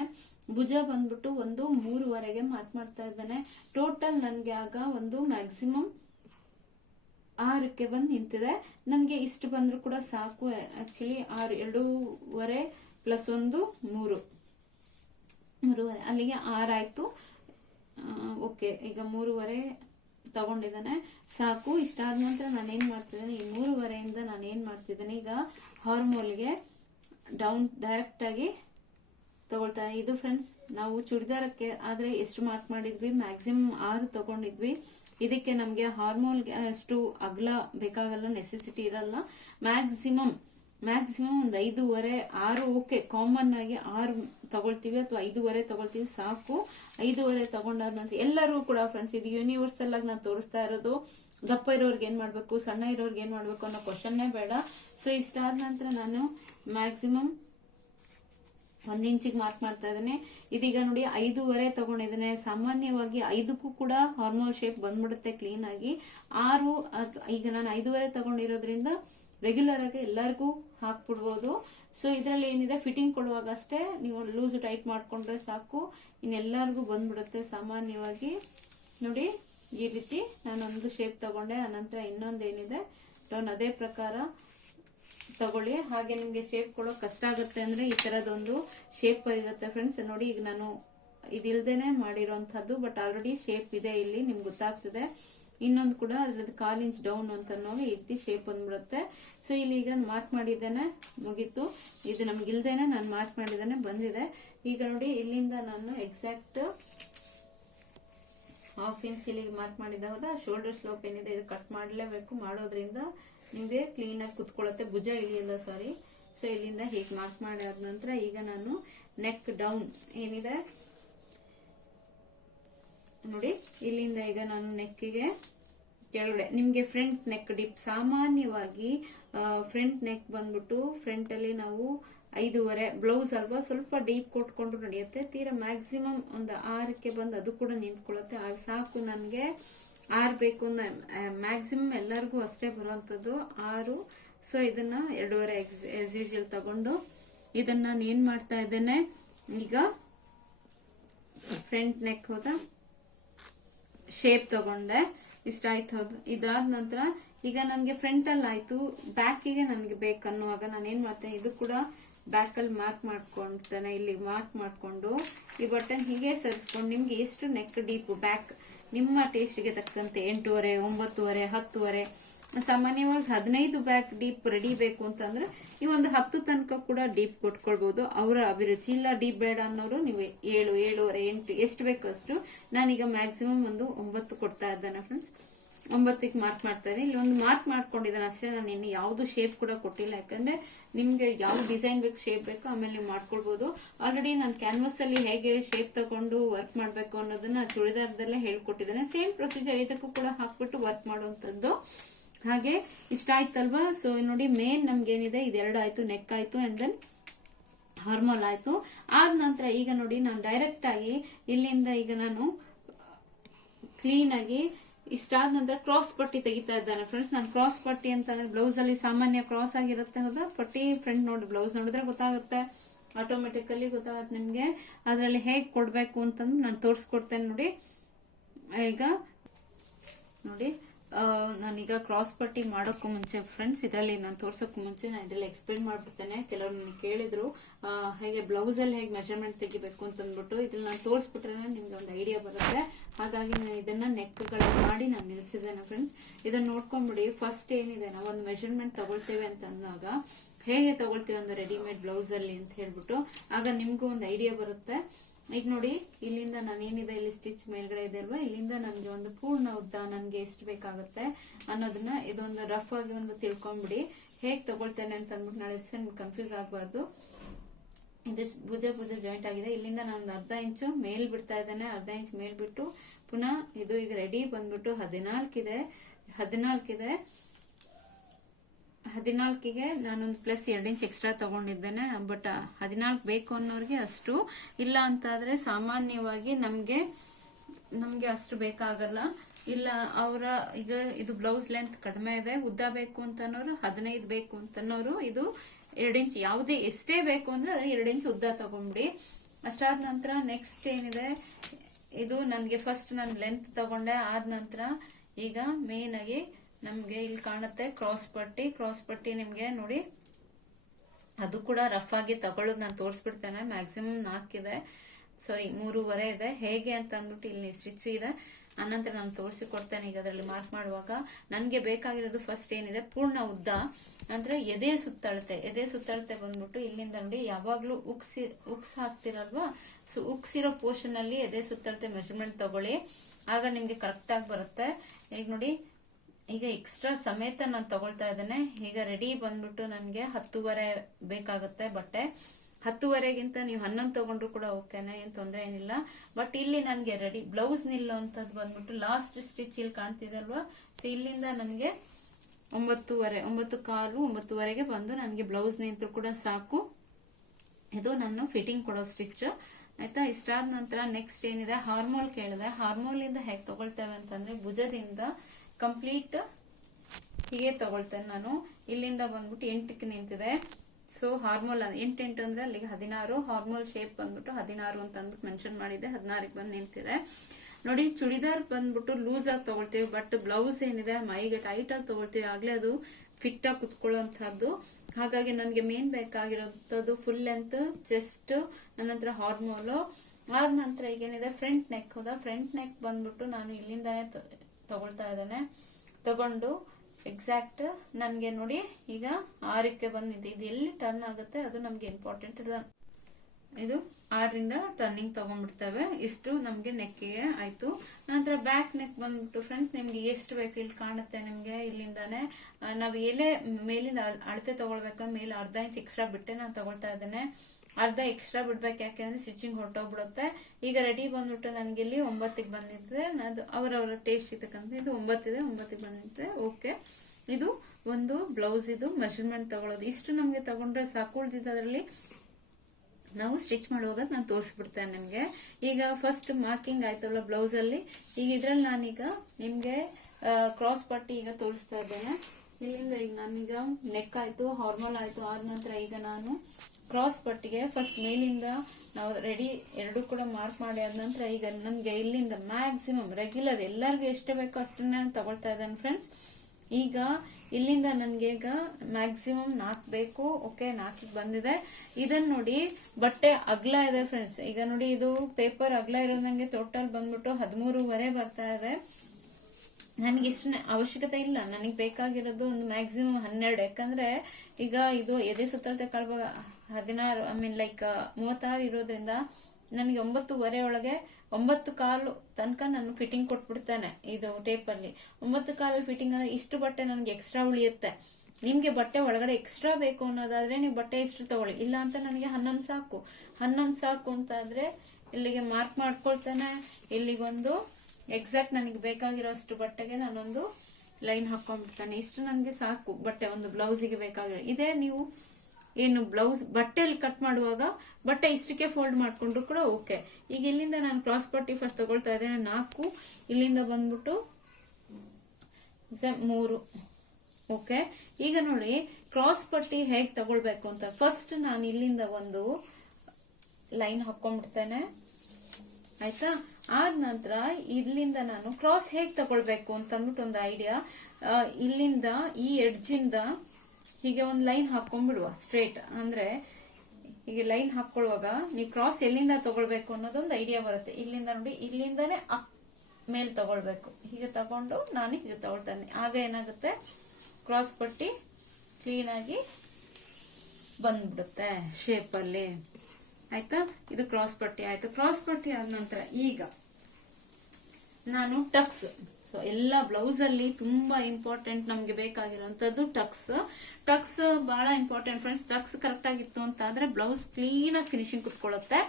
ಭುಜ ಬಂದ್ಬಿಟ್ಟು ಒಂದು 3.5ಗೆ ಮಾರ್ಕ್ ಮಾಡ್ತಾ ಇದ್ದೇನೆ. ಟೋಟಲ್ ನನ್ಗೆ ಆಗ ಒಂದು ಮ್ಯಾಕ್ಸಿಮಮ್ 6ಕ್ಕೆ ಬಂದು ನಿಂತಿದೆ. ನನ್ಗೆ ಇಷ್ಟು ಬಂದ್ರು ಕೂಡ ಸಾಕು. ಆಕ್ಚುಲಿ 6, 2.5 ಪ್ಲಸ್ 1 3.5 ಅಲ್ಲಿಗೆ 6 ಆಯ್ತು. ಓಕೆ, ಈಗ 3.5 ತಗೊಂಡಿದ್ದಾನೆ ಸಾಕು. ಇಷ್ಟಾದ ನಂತರ ನಾನೇನ್ ಮಾಡ್ತಿದ್ದೇನೆ, ಈ 3.5ಇಂದ ನಾನೇನ್ ಮಾಡ್ತಿದ್ದೇನೆ, ಈಗ ಹಾರ್ಮೋಲ್ಗೆ ಡೌನ್ ಡೈರೆಕ್ಟ್ ಆಗಿ ತಗೊಳ್ತಾ. ಇದು ಫ್ರೆಂಡ್ಸ್ ನಾವು ಚೂಡಿದಾರಕ್ಕೆ ಆದ್ರೆ ಎಷ್ಟು ಮಾರ್ಕ್ ಮಾಡಿದ್ವಿ, ಮ್ಯಾಕ್ಸಿಮಮ್ 6 ತಗೊಂಡಿದ್ವಿ. ಇದಕ್ಕೆ ನಮ್ಗೆ ಹಾರ್ಮೋಲ್ಗೆ ಅಷ್ಟು ಅಗಲ ಬೇಕಾಗಲ್ಲ, ನೆಸೆಸಿಟಿ ಇರಲ್ಲ. ಮ್ಯಾಕ್ಸಿಮಮ್ ಒಂದು 5.5 6 ಓಕೆ, ಕಾಮನ್ ಆಗಿ 6 ತಗೊಳ್ತೀವಿ ಅಥವಾ 5.5 ತಗೊಳ್ತೀವಿ ಸಾಕು. 5.5 ತಗೊಂಡಾದ ನಂತರ ಎಲ್ಲರೂ ಕೂಡ ಫ್ರೆಂಡ್ಸ್, ಇದು ಯೂನಿವರ್ಸಲ್ ಆಗಿ ನಾನು ತೋರಿಸ್ತಾ ಇರೋದು. ದಪ್ಪ ಇರೋರ್ಗೆ ಏನ್ ಮಾಡ್ಬೇಕು, ಸಣ್ಣ ಇರೋರ್ಗೆ ಏನ್ ಮಾಡ್ಬೇಕು ಅನ್ನೋ ಕ್ವಶನ್ನೇ ಬೇಡ. ಸೊ ಇಷ್ಟಾದ ನಂತರ ನಾನು ಮ್ಯಾಕ್ಸಿಮಮ್ 1 ಇಂಚಿಗೆ ಮಾರ್ಕ್ ಮಾಡ್ತಾ ಇದ್ದೇನೆ. ಇದೀಗ ನೋಡಿ 5.5 ತಗೊಂಡಿದ್ದೇನೆ. ಸಾಮಾನ್ಯವಾಗಿ 5ಕ್ಕೂ ಕೂಡ ಹಾರ್ಮೋಲ್ ಶೇಪ್ ಬಂದ್ಬಿಡುತ್ತೆ ಕ್ಲೀನ್ ಆಗಿ. 6 ಈಗ ನಾನು 5.5 ತಗೊಂಡಿರೋದ್ರಿಂದ ರೆಗ್ಯುಲರ್ ಆಗಿ ಎಲ್ಲರಿಗೂ ಹಾಕ್ಬಿಡ್ಬೋದು. ಸೊ ಇದರಲ್ಲಿ ಏನಿದೆ, ಫಿಟ್ಟಿಂಗ್ ಕೊಡುವಾಗ ಅಷ್ಟೇ ನೀವು ಲೂಸ್ ಟೈಟ್ ಮಾಡ್ಕೊಂಡ್ರೆ ಸಾಕು, ಇನ್ನೆಲ್ಲರಿಗೂ ಬಂದ್ಬಿಡುತ್ತೆ ಸಾಮಾನ್ಯವಾಗಿ. ನೋಡಿ ಈ ರೀತಿ ನಾನೊಂದು ಶೇಪ್ ತಗೊಂಡೆ, ಆನಂತರ ಇನ್ನೊಂದು ಏನಿದೆ ಡೌನ್ ಅದೇ ಪ್ರಕಾರ ತಗೊಳ್ಳಿ. ಹಾಗೆ ನಿಮ್ಗೆ ಶೇಪ್ ಕೊಡೋ ಕಷ್ಟ ಆಗುತ್ತೆ ಅಂದ್ರೆ ಈ ತರದೊಂದು ಶೇಪ್ ಇರುತ್ತೆ ಫ್ರೆಂಡ್ಸ್. ನೋಡಿ ಈಗ ನಾನು ಇದಿಲ್ದೇನೆ ಮಾಡಿರೋಂಥದ್ದು, ಬಟ್ ಆಲ್ರೆಡಿ ಶೇಪ್ ಇದೆ ಇಲ್ಲಿ, ನಿಮ್ಗೆ ಗೊತ್ತಾಗ್ತದೆ. ಇನ್ನೊಂದು ಕೂಡ ಅದ್ರದ್ದು 1/4 ಇಂಚ್ ಡೌನ್ ಅಂತ ಈ ರೀತಿ ಶೇಪ್ ಬಂದ್ಬಿಡುತ್ತೆ. ಸೊ ಇಲ್ಲಿ ಈಗ ಮಾರ್ಕ್ ಮಾಡಿದ್ದೇನೆ, ಮುಗೀತು. ಇದು ನಮ್ಗೆ ಇಲ್ದೇನೆ ನಾನು ಮಾರ್ಕ್ ಮಾಡಿದ್ದೇನೆ, ಬಂದಿದೆ. ಈಗ ನೋಡಿ ಇಲ್ಲಿಂದ ನಾನು ಎಕ್ಸಾಕ್ಟ್ 1/2 ಇಂಚ್ ಇಲ್ಲಿಗೆ ಮಾರ್ಕ್ ಮಾಡಿದ ಹೋದ. ಶೋಲ್ಡರ್ ಸ್ಲೋಪ್ ಏನಿದೆ ಇದು ಕಟ್ ಮಾಡಲೇಬೇಕು, ಮಾಡೋದ್ರಿಂದ ನಿಮ್ಗೆ ಕ್ಲೀನ್ ಆಗಿ ಕುತ್ಕೊಳ್ಳುತ್ತೆ, ಭುಜ ಇಳಿಯಲ್ಲ, ಸಾರಿ. ಸೊ ಇಲ್ಲಿಂದ ಹೀಗೆ ಮಾರ್ಕ್ ಮಾಡಿದ ನಂತರ ಈಗ ನಾನು ನೆಕ್ ಡೌನ್ ಏನಿದೆ ನೋಡಿ, ಇಲ್ಲಿಂದ ಈಗ ನಾನು ನೆಕ್ಕಿಗೆ ಕೆಳಗಡೆ ನಿಮ್ಗೆ ಫ್ರಂಟ್ ನೆಕ್ ಡಿಪ್, ಸಾಮಾನ್ಯವಾಗಿ ಫ್ರಂಟ್ ನೆಕ್ ಬಂದ್ಬಿಟ್ಟು ಫ್ರಂಟ್ ಅಲ್ಲಿ ನಾವು 5:30 ಬ್ಲೌಸ್ ಅಲ್ವಾ, ಸ್ವಲ್ಪ ಡೀಪ್ ಕೊಟ್ಕೊಂಡ್ರು ನಡೆಯುತ್ತೆ. ತೀರಾ ಮ್ಯಾಕ್ಸಿಮಮ್ ಒಂದು 6ಕ್ಕೆ ಬಂದು ಅದು ಕೂಡ ನಿಂತ್ಕೊಳ್ಳುತ್ತೆ. ಸಾಕು ನನಗೆ 6 ಬೇಕು ಅಂತ ಮ್ಯಾಕ್ಸಿಮಮ್ ಎಲ್ಲರಿಗೂ ಅಷ್ಟೇ ಬರುವಂಥದ್ದು 6. ಸೊ ಇದನ್ನ 2:30 ಆಸ್ ಯೂಶುವಲ್ ತಗೊಂಡು ಇದನ್ನ ನಾನು ಏನ್ ಮಾಡ್ತಾ ಇದ್ದೇನೆ ಈಗ ಫ್ರಂಟ್ ನೆಕ್ ಹೋದ ಶೇಪ್ ತಗೊಂಡೆ, ಇಷ್ಟ ಆಯ್ತು. ಹೌದು, ಇದಾದ ನಂತರ ಈಗ ನನಗೆ ಫ್ರಂಟ್ ಅಲ್ಲಿ ಆಯ್ತು, ಬ್ಯಾಕಿಗೆ ನನಗೆ ಬೇಕನ್ನುವಾಗ ನಾನು ಏನ್ ಮಾಡ್ತೇನೆ, ಇದು ಕೂಡ ಬ್ಯಾಕ್ ಅಲ್ಲಿ ಮಾರ್ಕ್ ಮಾಡ್ಕೊಳ್ತೇನೆ. ಇಲ್ಲಿ ಮಾರ್ಕ್ ಮಾಡ್ಕೊಂಡು ಈ ಬಟನ್ ಹೀಗೆ ಸರಿಸ್ಕೊಂಡು ನಿಮ್ಗೆ ಎಷ್ಟು ನೆಕ್ ಡೀಪ್ ಬ್ಯಾಕ್ ನಿಮ್ಮ ಟೇಸ್ಟ್ಗೆ ತಕ್ಕಂತೆ 8:30, 9:30, 10:30, ಸಾಮಾನ್ಯವಾಗಿ 15 ಬ್ಯಾಕ್ ಡೀಪ್ ರೆಡಿ ಬೇಕು ಅಂತಂದ್ರೆ ಈ ಒಂದು 10 ತನಕ ಕೂಡ ಡೀಪ್ ಕೊಟ್ಕೊಳ್ಬಹುದು. ಅವರ ಅಭಿರುಚಿ. ಇಲ್ಲ ಡೀಪ್ ಬೇಡ ಅನ್ನೋರು ನೀವು 7, 7:30, 8 ಎಷ್ಟು ಬೇಕು ಅಷ್ಟು. ನಾನೀಗ ಮ್ಯಾಕ್ಸಿಮಮ್ ಒಂದು 9 ಕೊಡ್ತಾ ಇದ್ದೇನೆ ಫ್ರೆಂಡ್ಸ್. 9ಕ್ಕೆ ಮಾರ್ಕ್ ಮಾಡ್ತಾ ಇದ್ದೀನಿ. ಇಲ್ಲಿ ಒಂದು ಮಾರ್ಕ್ ಮಾಡ್ಕೊಂಡಿದ್ದೇನೆ ಅಷ್ಟೇ. ನಾನು ಇನ್ನು ಯಾವ್ದು ಶೇಪ್ ಕೂಡ ಕೊಟ್ಟಿಲ್ಲ, ಯಾಕಂದ್ರೆ ನಿಮ್ಗೆ ಯಾವ ಡಿಸೈನ್ ಬೇಕು, ಶೇಪ್ ಬೇಕು, ಆಮೇಲೆ ನೀವು ಮಾಡ್ಕೊಳ್ಬಹುದು. ಆಲ್ರೆಡಿ ನಾನು ಕ್ಯಾನ್ವಸ್ ಅಲ್ಲಿ ಹೇಗೆ ಶೇಪ್ ತಗೊಂಡು ವರ್ಕ್ ಮಾಡ್ಬೇಕು ಅನ್ನೋದನ್ನ ಚೂಡಿದಾರದಲ್ಲೇ ಹೇಳ್ಕೊಟ್ಟಿದ್ದೇನೆ. ಸೇಮ್ ಪ್ರೊಸೀಜರ್ ಇದಕ್ಕೂ ಕೂಡ ಹಾಕ್ಬಿಟ್ಟು ವರ್ಕ್ ಮಾಡುವಂತದ್ದು. ಹಾಗೆ ಇಷ್ಟ ಆಯ್ತಲ್ವಾ. ಸೊ ನೋಡಿ, ಮೇನ್ ನಮ್ಗೆ ಏನಿದೆ ಇದೆರಡು ಆಯ್ತು, ನೆಕ್ ಆಯ್ತು ಅಂಡ್ ದೆನ್ ಹಾರ್ಮೋಲ್ ಆಯ್ತು. ಆದ ನಂತರ ಈಗ ನೋಡಿ ನಾನು ಡೈರೆಕ್ಟ್ ಆಗಿ ಇಲ್ಲಿಂದ ಈಗ ನಾನು ಕ್ಲೀನ್ ಆಗಿ ಇಷ್ಟಾದ ನಂತರ ಕ್ರಾಸ್ ಪಟ್ಟಿ ತೆಗಿತಾ ಇದ್ದಾನೆ ಫ್ರೆಂಡ್ಸ್. ನಾನು ಕ್ರಾಸ್ ಪಟ್ಟಿ ಅಂತಂದ್ರೆ ಬ್ಲೌಸ್ ಅಲ್ಲಿ ಸಾಮಾನ್ಯ ಕ್ರಾಸ್ ಆಗಿರುತ್ತೆ, ಹೌದಾ. ಪಟ್ಟಿ ಫ್ರಂಟ್ ನೋಡಿ, ಬ್ಲೌಸ್ ನೋಡಿದ್ರೆ ಗೊತ್ತಾಗುತ್ತೆ, ಆಟೋಮೆಟಿಕಲಿ ಗೊತ್ತಾಗುತ್ತೆ ನಿಮ್ಗೆ. ಅದರಲ್ಲಿ ಹೇಗೆ ಕೊಡ್ಬೇಕು ಅಂತಂದು ನಾನು ತೋರಿಸ್ಕೊಡ್ತೇನೆ ನೋಡಿ. ಈಗ ನೋಡಿ, ನಾನೀಗ ಕ್ರಾಸ್ ಪಟ್ಟಿ ಮಾಡೋಕ್ಕೂ ಮುಂಚೆ ಫ್ರೆಂಡ್ಸ್, ಇದರಲ್ಲಿ ನಾನು ತೋರ್ಸೋಕ್ಕೂ ಮುಂಚೆ ನಾನು ಇದರಲ್ಲಿ ಎಕ್ಸ್ಪ್ಲೇನ್ ಮಾಡ್ಬಿಡ್ತೇನೆ. ಕೆಲವರು ನನಗೆ ಕೇಳಿದ್ರು ಹೇಗೆ ಬ್ಲೌಸ್ ಅಲ್ಲಿ ಹೇಗೆ ಮೆಜರ್ಮೆಂಟ್ ತೆಗಿಬೇಕು ಅಂತ ಅಂದ್ಬಿಟ್ಟು. ಇದ್ರಲ್ಲಿ ನಾನು ತೋರಿಸ್ಬಿಟ್ರೆ ನಿಮ್ಗೆ ಒಂದು ಐಡಿಯಾ ಬರುತ್ತೆ. ಹಾಗಾಗಿ ನಾನು ಇದನ್ನ ನೆಕ್ಗಳನ್ನು ಮಾಡಿ ನಾನು ನಿಲ್ಸಿದ್ದೇನೆ ಫ್ರೆಂಡ್ಸ್. ಇದನ್ನ ನೋಡ್ಕೊಂಡ್ಬಿಡಿ. ಫಸ್ಟ್ ಏನಿದೆ, ನಾವು ಒಂದು ಮೆಜರ್ಮೆಂಟ್ ತಗೊಳ್ತೇವೆ ಅಂತ ಅಂದಾಗ ಹೇಗೆ ತಗೊಳ್ತೀವಿ ಒಂದು ರೆಡಿಮೇಡ್ ಬ್ಲೌಸ್ ಅಲ್ಲಿ ಅಂತ ಹೇಳ್ಬಿಟ್ಟು, ಆಗ ನಿಮ್ಗೂ ಒಂದು ಐಡಿಯಾ ಬರುತ್ತೆ. ಈಗ ನೋಡಿ, ಇಲ್ಲಿಂದ ನಾನೇನಿದೆ ಇಲ್ಲಿ ಸ್ಟಿಚ್ ಮೇಲ್ಗಡೆ ಇದೆ ಅಲ್ವಾ, ಇಲ್ಲಿಂದ ನನಗೆ ಒಂದು ಪೂರ್ಣ ಉದ್ದ ನನಗೆ ಎಷ್ಟು ಬೇಕಾಗುತ್ತೆ ಅನ್ನೋದನ್ನ ಇದೊಂದು ರಫ್ ಆಗಿ ಒಂದು ತಿಳ್ಕೊಂಡ್ಬಿಡಿ. ಹೇಗೆ ತಗೊಳ್ತೇನೆ ಅಂತ ಅಂದ್ಬಿಟ್ಟು ನಾಳೆ ದಿವಸ ನಿಮ್ಗೆ ಕನ್ಫ್ಯೂಸ್ ಆಗಬಾರ್ದು. ಇದು ಭುಜ ಜಾಯಿಂಟ್ ಆಗಿದೆ. ಇಲ್ಲಿಂದ ನಾನು ಅರ್ಧ ಇಂಚು ಮೇಲ್ ಬಿಡ್ತಾ ಇದ್ದೇನೆ. ಅರ್ಧ ಇಂಚ್ ಮೇಲ್ ಬಿಟ್ಟು ಪುನಃ ಇದು ಈಗ ರೆಡಿ ಬಂದ್ಬಿಟ್ಟು 14 ಇದೆ. 14ಗೆ ನಾನೊಂದು ಪ್ಲಸ್ 2 ಇಂಚ್ ಎಕ್ಸ್ಟ್ರಾ ತಗೊಂಡಿದ್ದೇನೆ. ಬಟ್ 14 ಬೇಕು ಅನ್ನೋರಿಗೆ ಅಷ್ಟು, ಇಲ್ಲ ಅಂತಾದ್ರೆ ಸಾಮಾನ್ಯವಾಗಿ ನಮ್ಗೆ ಅಷ್ಟು ಬೇಕಾಗಲ್ಲ. ಇಲ್ಲ ಅವರ ಈಗ ಇದು ಬ್ಲೌಸ್ ಲೆಂತ್ ಕಡಿಮೆ ಇದೆ, ಉದ್ದ ಬೇಕು ಅಂತನೋರು 15 ಬೇಕು ಅಂತನೋರು ಇದು 2 ಇಂಚ್ ಯಾವುದೇ ಎಷ್ಟೇ ಬೇಕು ಅಂದ್ರೆ ಅದ್ರ 2 ಇಂಚ್ ಉದ್ದ ತಗೊಂಡ್ಬಿಡಿ. ಅಷ್ಟಾದ ನಂತರ ನೆಕ್ಸ್ಟ್ ಏನಿದೆ, ಇದು ನನಗೆ ಫಸ್ಟ್ ನಾನು ಲೆಂತ್ ತಗೊಂಡೆ. ಆದ ನಂತರ ಈಗ ಮೇನ್ ಆಗಿ ನಮ್ಗೆ ಇಲ್ಲಿ ಕಾಣುತ್ತೆ ಕ್ರಾಸ್ ಪಟ್ಟಿ ನಿಮ್ಗೆ ನೋಡಿ, ಅದು ಕೂಡ ರಫ್ ಆಗಿ ತಗೊಳ್ಳೋದು ನಾನು ತೋರಿಸ್ಬಿಡ್ತೇನೆ. ಮ್ಯಾಕ್ಸಿಮಮ್ 4 ಇದೆ, ಸಾರಿ 3.5 ಇದೆ. ಹೇಗೆ ಅಂತ ಅಂದ್ಬಿಟ್ಟು ಇಲ್ಲಿ ಸ್ಟಿಚ್ ಇದೆ, ಅನಂತರ ನಾನು ತೋರಿಸಿ ಕೊಡ್ತೇನೆ. ಈಗ ಅದರಲ್ಲಿ ಮಾರ್ಕ್ ಮಾಡುವಾಗ ನನಗೆ ಬೇಕಾಗಿರೋದು ಫಸ್ಟ್ ಏನಿದೆ, ಪೂರ್ಣ ಉದ್ದ ಅಂದ್ರೆ ಎದೆ ಸುತ್ತಳತೆ ಬಂದ್ಬಿಟ್ಟು ಇಲ್ಲಿಂದ ನೋಡಿ, ಯಾವಾಗ್ಲೂ ಉಕ್ಸ್ ಹಾಕ್ತಿರಲ್ವಾ, ಸೊ ಉಕ್ಸಿರೋ ಪೋರ್ಷನ್ ಅಲ್ಲಿ ಎದೆ ಸುತ್ತಳತೆ ಮೆಜರ್ಮೆಂಟ್ ತಗೊಳ್ಳಿ, ಆಗ ನಿಮ್ಗೆ ಕರೆಕ್ಟ್ ಆಗಿ ಬರುತ್ತೆ. ಈಗ ನೋಡಿ, ಈಗ ಎಕ್ಸ್ಟ್ರಾ ಸಮೇತ ನಾನು ತಗೊಳ್ತಾ ಇದ್ದೇನೆ. ಈಗ ರೆಡಿ ಬಂದ್ಬಿಟ್ಟು ನನಗೆ 10:30 ಬೇಕಾಗುತ್ತೆ ಬಟ್ಟೆ. 10:30ಗಿಂತ ನೀವು 11 ತಗೊಂಡ್ರು ಕೂಡ ಓಕೆನೆ, ಏನ್ ತೊಂದರೆ ಏನಿಲ್ಲ. ಬಟ್ ಇಲ್ಲಿ ನನಗೆ ರೆಡಿ ಬ್ಲೌಸ್ ನಿಲ್ಲುವಂಥದ್ದು ಬಂದ್ಬಿಟ್ಟು ಲಾಸ್ಟ್ ಸ್ಟಿಚ್ ಇಲ್ಲಿ ಕಾಣ್ತಿದೆ ಅಲ್ವಾ, ಸೊ ಇಲ್ಲಿಂದ ನನಗೆ 9:15, 9:15ಗೆ ಬಂದು ನನಗೆ ಬ್ಲೌಸ್ ನಿಂತರು ಕೂಡ ಸಾಕು. ಇದು ನಾನು ಫಿಟ್ಟಿಂಗ್ ಕೊಡೋ ಸ್ಟಿಚ್ ಆಯ್ತಾ. ಇಷ್ಟಾದ ನಂತರ ನೆಕ್ಸ್ಟ್ ಏನಿದೆ, ಹಾರ್ಮೋಲ್ ಕೇಳಿದೆ. ಹಾರ್ಮೋಲ್ ಇಂದ ಹೇಗೆ ತಗೊಳ್ತೇವೆ ಅಂತಂದ್ರೆ, ಭುಜದಿಂದ ಕಂಪ್ಲೀಟ್ ಹೀಗೆ ತಗೊಳ್ತೇನೆ ನಾನು. ಇಲ್ಲಿಂದ ಬಂದ್ಬಿಟ್ಟು 8ಕ್ಕೆ ನಿಂತಿದೆ. ಸೊ ಹಾರ್ಮೋಲ್ 8 ಅಂದ್ರೆ ಅಲ್ಲಿಗೆ 16. ಹಾರ್ಮೋಲ್ ಶೇಪ್ ಬಂದ್ಬಿಟ್ಟು 16 ಅಂತ ಅಂದ್ಬಿಟ್ಟು ಮೆನ್ಷನ್ ಮಾಡಿದೆ. 16ಕ್ಕೆ ಬಂದು ನಿಂತಿದೆ ನೋಡಿ. ಚೂಡಿದಾರ್ ಬಂದ್ಬಿಟ್ಟು ಲೂಸ್ ಆಗಿ ತಗೊಳ್ತೀವಿ, ಬಟ್ ಬ್ಲೌಸ್ ಏನಿದೆ ಮೈಗೆ ಟೈಟ್ ಆಗಿ ತಗೊಳ್ತೀವಿ, ಆಗ್ಲೇ ಅದು ಫಿಟ್ ಆಗಿ ಕುತ್ಕೊಳ್ಳುವಂತಹದ್ದು. ಹಾಗಾಗಿ ನನಗೆ ಮೇನ್ ಬೇಕಾಗಿರೋದು ಫುಲ್ ಲೆಂತ್ ಚೆಸ್ಟ್, ನಂತರ ಹಾರ್ಮೋಲ್. ಆದ ನಂತರ ಈಗೇನಿದೆ ಫ್ರಂಟ್ ನೆಕ್. ಹೌದಾ, ಫ್ರಂಟ್ ನೆಕ್ ಬಂದ್ಬಿಟ್ಟು ನಾನು ಇಲ್ಲಿಂದಾನೆ ತಗೊಳ್ತಾ ಇದ್ದೇನೆ. ತಗೊಂಡು ಎಕ್ಸಾಕ್ಟ್ ನನ್ಗೆ ನೋಡಿ ಈಗ 6ಕ್ಕೆ ಬಂದಿದೆ. ಇದು ಎಲ್ಲಿ ಟರ್ನ್ ಆಗುತ್ತೆ ಅದು ನಮ್ಗೆ ಇಂಪಾರ್ಟೆಂಟ್. ಇದು 6ರಿಂದ ಟರ್ನಿಂಗ್ ತಗೊಂಡ್ಬಿಡ್ತೇವೆ. ಇಷ್ಟು ನಮ್ಗೆ ನೆಕ್ಕಿಗೆ ಆಯ್ತು. ನಂತರ ಬ್ಯಾಕ್ ನೆಕ್ ಬಂದ್ಬಿಟ್ಟು ಫ್ರೆಂಡ್ಸ್, ನಿಮ್ಗೆ ಎಷ್ಟು ಬೇಕು ಇಲ್ಲಿ ಕಾಣುತ್ತೆ ನಿಮ್ಗೆ. ಇಲ್ಲಿಂದಾನೆ ನಾವು ಎಲೆ ಮೇಲಿಂದ ಅಳತೆ ತಗೊಳ್ಬೇಕಂದ್ರೆ ಮೇಲೆ ಅರ್ಧ ಇಂಚ್ ಎಕ್ಸ್ಟ್ರಾ ಬಿಟ್ಟೆ ನಾನು ತಗೊಳ್ತಾ ಇದ್ದೇನೆ. ಅರ್ಧ ಎಕ್ಸ್ಟ್ರಾ ಬಿಡ್ಬೇಕು, ಯಾಕೆಂದ್ರೆ ಸ್ಟಿಚಿಂಗ್ ಹೊರಟೋಗ್ಬಿಡುತ್ತೆ. ಈಗ ರೆಡಿ ಬಂದ್ಬಿಟ್ಟು ನನಗೆ ಇಲ್ಲಿ 9ಕ್ಕೆ ಬಂದಿದೆ. ಅದು ಅವರವರ ಟೇಸ್ಟ್ ಇರ್ತಕ್ಕಂಥ ಇದು 9 ಇದೆ, 9ಕ್ಕೆ ಬಂದಿದೆ. ಓಕೆ, ಇದು ಒಂದು ಬ್ಲೌಸ್ ಇದು ಮೆಷರ್ಮೆಂಟ್ ತಗೊಳ್ಳೋದು. ಇಷ್ಟು ನಮ್ಗೆ ತಗೊಂಡ್ರೆ ಸಾಕು. ಉಳಿದಿದ್ದರಲ್ಲಿ ನಾವು ಸ್ಟಿಚ್ ಮಾಡುವಾಗ ನಾನು ತೋರಿಸ್ಬಿಡ್ತೇನೆ ನಿಮ್ಗೆ. ಈಗ ಫಸ್ಟ್ ಮಾರ್ಕಿಂಗ್ ಆಯ್ತಲ್ಲ ಬ್ಲೌಸ್ ಅಲ್ಲಿ. ಈಗ ಇದ್ರಲ್ಲಿ ನಾನೀಗ ನಿಮ್ಗೆ ಕ್ರಾಸ್ ಪಟ್ಟಿ ಈಗ ತೋರಿಸ್ತಾ ಇದ್ದೇನೆ. ಇಲ್ಲಿಂದ ಈಗ ನಾನೀಗ ನೆಕ್ ಆಯ್ತು, ಹಾರ್ಮೋಲ್ ಆಯ್ತು, ಆದ ನಂತರ ಈಗ ನಾನು ಕ್ರಾಸ್ ಪಟ್ಟಿಗೆ ಫಸ್ಟ್ ಮೇಲಿಂದ ನಾವು ರೆಡಿ ಎರಡು ಕೂಡ ಮಾರ್ಕ್ ಮಾಡಿ ಆದ ನಂತರ ಈಗ ನನ್ಗೆ ಇಲ್ಲಿಂದ ಮ್ಯಾಕ್ಸಿಮಮ್ ರೆಗ್ಯುಲರ್ ಎಲ್ಲರಿಗೂ ಎಷ್ಟು ಬೇಕೋ ಅಷ್ಟನ್ನ ತಗೊಳ್ತಾ ಇದ್ದೇನೆ ಫ್ರೆಂಡ್ಸ್. ಈಗ ಇಲ್ಲಿಂದ ನನ್ಗೆ ಈಗ ಮ್ಯಾಕ್ಸಿಮಮ್ 4 ಬೇಕು. ಓಕೆ, 4ಗೆ ಬಂದಿದೆ. ಇದನ್ನ ನೋಡಿ, ಬಟ್ಟೆ ಅಗ್ಲ ಇದೆ ಫ್ರೆಂಡ್ಸ್. ಈಗ ನೋಡಿ, ಇದು ಪೇಪರ್ ಅಗ್ಲ ಇರೋದು ನಂಗೆ ಟೋಟಲ್ ಬಂದ್ಬಿಟ್ಟು 13.5 ಬರ್ತಾ ಇದೆ. ನನಗೆ ಇಷ್ಟು ಅವಶ್ಯಕತೆ ಇಲ್ಲ. ನನಗೆ ಬೇಕಾಗಿರೋದು ಒಂದು ಮ್ಯಾಕ್ಸಿಮಮ್ 12. ಯಾಕಂದ್ರೆ ಈಗ ಇದು ಎದೆ ಸುತ್ತಳತೆ ಕಾಲ್ಭಾಗ 16 ಲೈಕ್ 36 ಇರೋದ್ರಿಂದ ನನಗೆ 9.5 ಒಳಗೆ 9.25 ತನಕ ನಾನು ಫಿಟ್ಟಿಂಗ್ ಕೊಟ್ಬಿಡ್ತೇನೆ. ಇದು ಟೇಪ್ ಅಲ್ಲಿ 9.25 ಫಿಟ್ಟಿಂಗ್ ಅಂದ್ರೆ ಇಷ್ಟು ಬಟ್ಟೆ ನನಗೆ ಎಕ್ಸ್ಟ್ರಾ ಉಳಿಯುತ್ತೆ. ನಿಮ್ಗೆ ಬಟ್ಟೆ ಒಳಗಡೆ ಎಕ್ಸ್ಟ್ರಾ ಬೇಕು ಅನ್ನೋದಾದ್ರೆ ನೀವು ಬಟ್ಟೆ ಇಷ್ಟು ತಗೊಳ್ಳಿ. ಇಲ್ಲ ಅಂತ ನನಗೆ 11 ಸಾಕು. 11 ಸಾಕು ಅಂತ ಆದ್ರೆ ಇಲ್ಲಿಗೆ ಮಾರ್ಕ್ ಮಾಡ್ಕೊಳ್ತೇನೆ. ಇಲ್ಲಿಗೊಂದು ಎಕ್ಸಾಕ್ಟ್ ನನಗೆ ಬೇಕಾಗಿರೋ ಅಷ್ಟು ಬಟ್ಟೆಗೆ ನಾನೊಂದು ಲೈನ್ ಹಾಕೊಂಡ್ಬಿಡ್ತೇನೆ. ಇಷ್ಟು ನನಗೆ ಸಾಕು ಬಟ್ಟೆ ಒಂದು ಬ್ಲೌಸಿಗೆ ಬೇಕಾಗಿರೋ. ಇದೇ ನೀವು ಏನು ಬ್ಲೌಸ್ ಬಟ್ಟೆಯಲ್ಲಿ ಕಟ್ ಮಾಡುವಾಗ ಬಟ್ಟೆ ಇಷ್ಟಕ್ಕೆ ಫೋಲ್ಡ್ ಮಾಡ್ಕೊಂಡ್ರು ಕೂಡ ಓಕೆ. ಈಗ ಇಲ್ಲಿಂದ ನಾನು ಕ್ರಾಸ್ ಪಟ್ಟಿ ಫಸ್ಟ್ ತಗೊಳ್ತಾ ಇದ್ದೇನೆ 4. ಇಲ್ಲಿಂದ ಬಂದ್ಬಿಟ್ಟು 3. ಓಕೆ, ಈಗ ನೋಡಿ ಕ್ರಾಸ್ ಪಟ್ಟಿ ಹೇಗೆ ತಗೊಳ್ಬೇಕು ಅಂತ. ಫಸ್ಟ್ ನಾನು ಇಲ್ಲಿಂದ ಒಂದು ಲೈನ್ ಹಾಕೊಂಡ್ಬಿಡ್ತೇನೆ ಆಯ್ತಾ. ಆದ ನಂತರ ಇಲ್ಲಿಂದ ನಾನು ಕ್ರಾಸ್ ಹೇಗೆ ತಗೊಳ್ಬೇಕು ಅಂತ ಅಂದ್ಬಿಟ್ಟು ಒಂದು ಐಡಿಯಾ. ಇಲ್ಲಿಂದ ಈ ಎಡ್ಜಿಂದ ಹೀಗೆ ಒಂದು ಲೈನ್ ಹಾಕೊಂಡ್ಬಿಡುವ ಸ್ಟ್ರೇಟ್. ಅಂದ್ರೆ ಹೀಗೆ ಲೈನ್ ಹಾಕೊಳ್ಳುವಾಗ ನೀವು ಕ್ರಾಸ್ ಎಲ್ಲಿಂದ ತಗೊಳ್ಬೇಕು ಅನ್ನೋದೊಂದು ಐಡಿಯಾ ಬರುತ್ತೆ. ಇಲ್ಲಿಂದ ನೋಡಿ, ಇಲ್ಲಿಂದಾನೇ ಅಪ್ ಮೇಲ್ ತಗೊಳ್ಬೇಕು. ಹೀಗೆ ತಗೊಂಡು ನಾನು ಹೀಗೆ ತಗೊಳ್ತೇನೆ. ಆಗ ಏನಾಗುತ್ತೆ, ಕ್ರಾಸ್ ಪಟ್ಟಿ ಕ್ಲೀನ್ ಆಗಿ ಬಂದ್ಬಿಡುತ್ತೆ ಶೇಪ್ ಅಲ್ಲಿ ಆಯ್ತಾ. ಇದು ಕ್ರಾಸ್ ಪಟ್ಟಿ ಆಯ್ತು. ಕ್ರಾಸ್ ಪಟ್ಟಿ ಆದ ನಂತರ ಈಗ ನಾನು ಟಕ್ಸ್. ಸೊ ಎಲ್ಲ ಬ್ಲೌಸ್ ಅಲ್ಲಿ ತುಂಬಾ ಇಂಪಾರ್ಟೆಂಟ್ ನಮ್ಗೆ ಬೇಕಾಗಿರುವಂತದ್ದು ಟಕ್ಸ್. ಟಕ್ಸ್ ಬಹಳ ಇಂಪಾರ್ಟೆಂಟ್ ಫ್ರೆಂಡ್ಸ್. ಟಕ್ಸ್ ಕರೆಕ್ಟ್ ಆಗಿತ್ತು ಅಂತ ಆದ್ರೆ ಬ್ಲೌಸ್ ಕ್ಲೀನ್ ಆಗಿ ಫಿನಿಶಿಂಗ್ ಕುತ್ಕೊಳ್ಳುತ್ತೆ.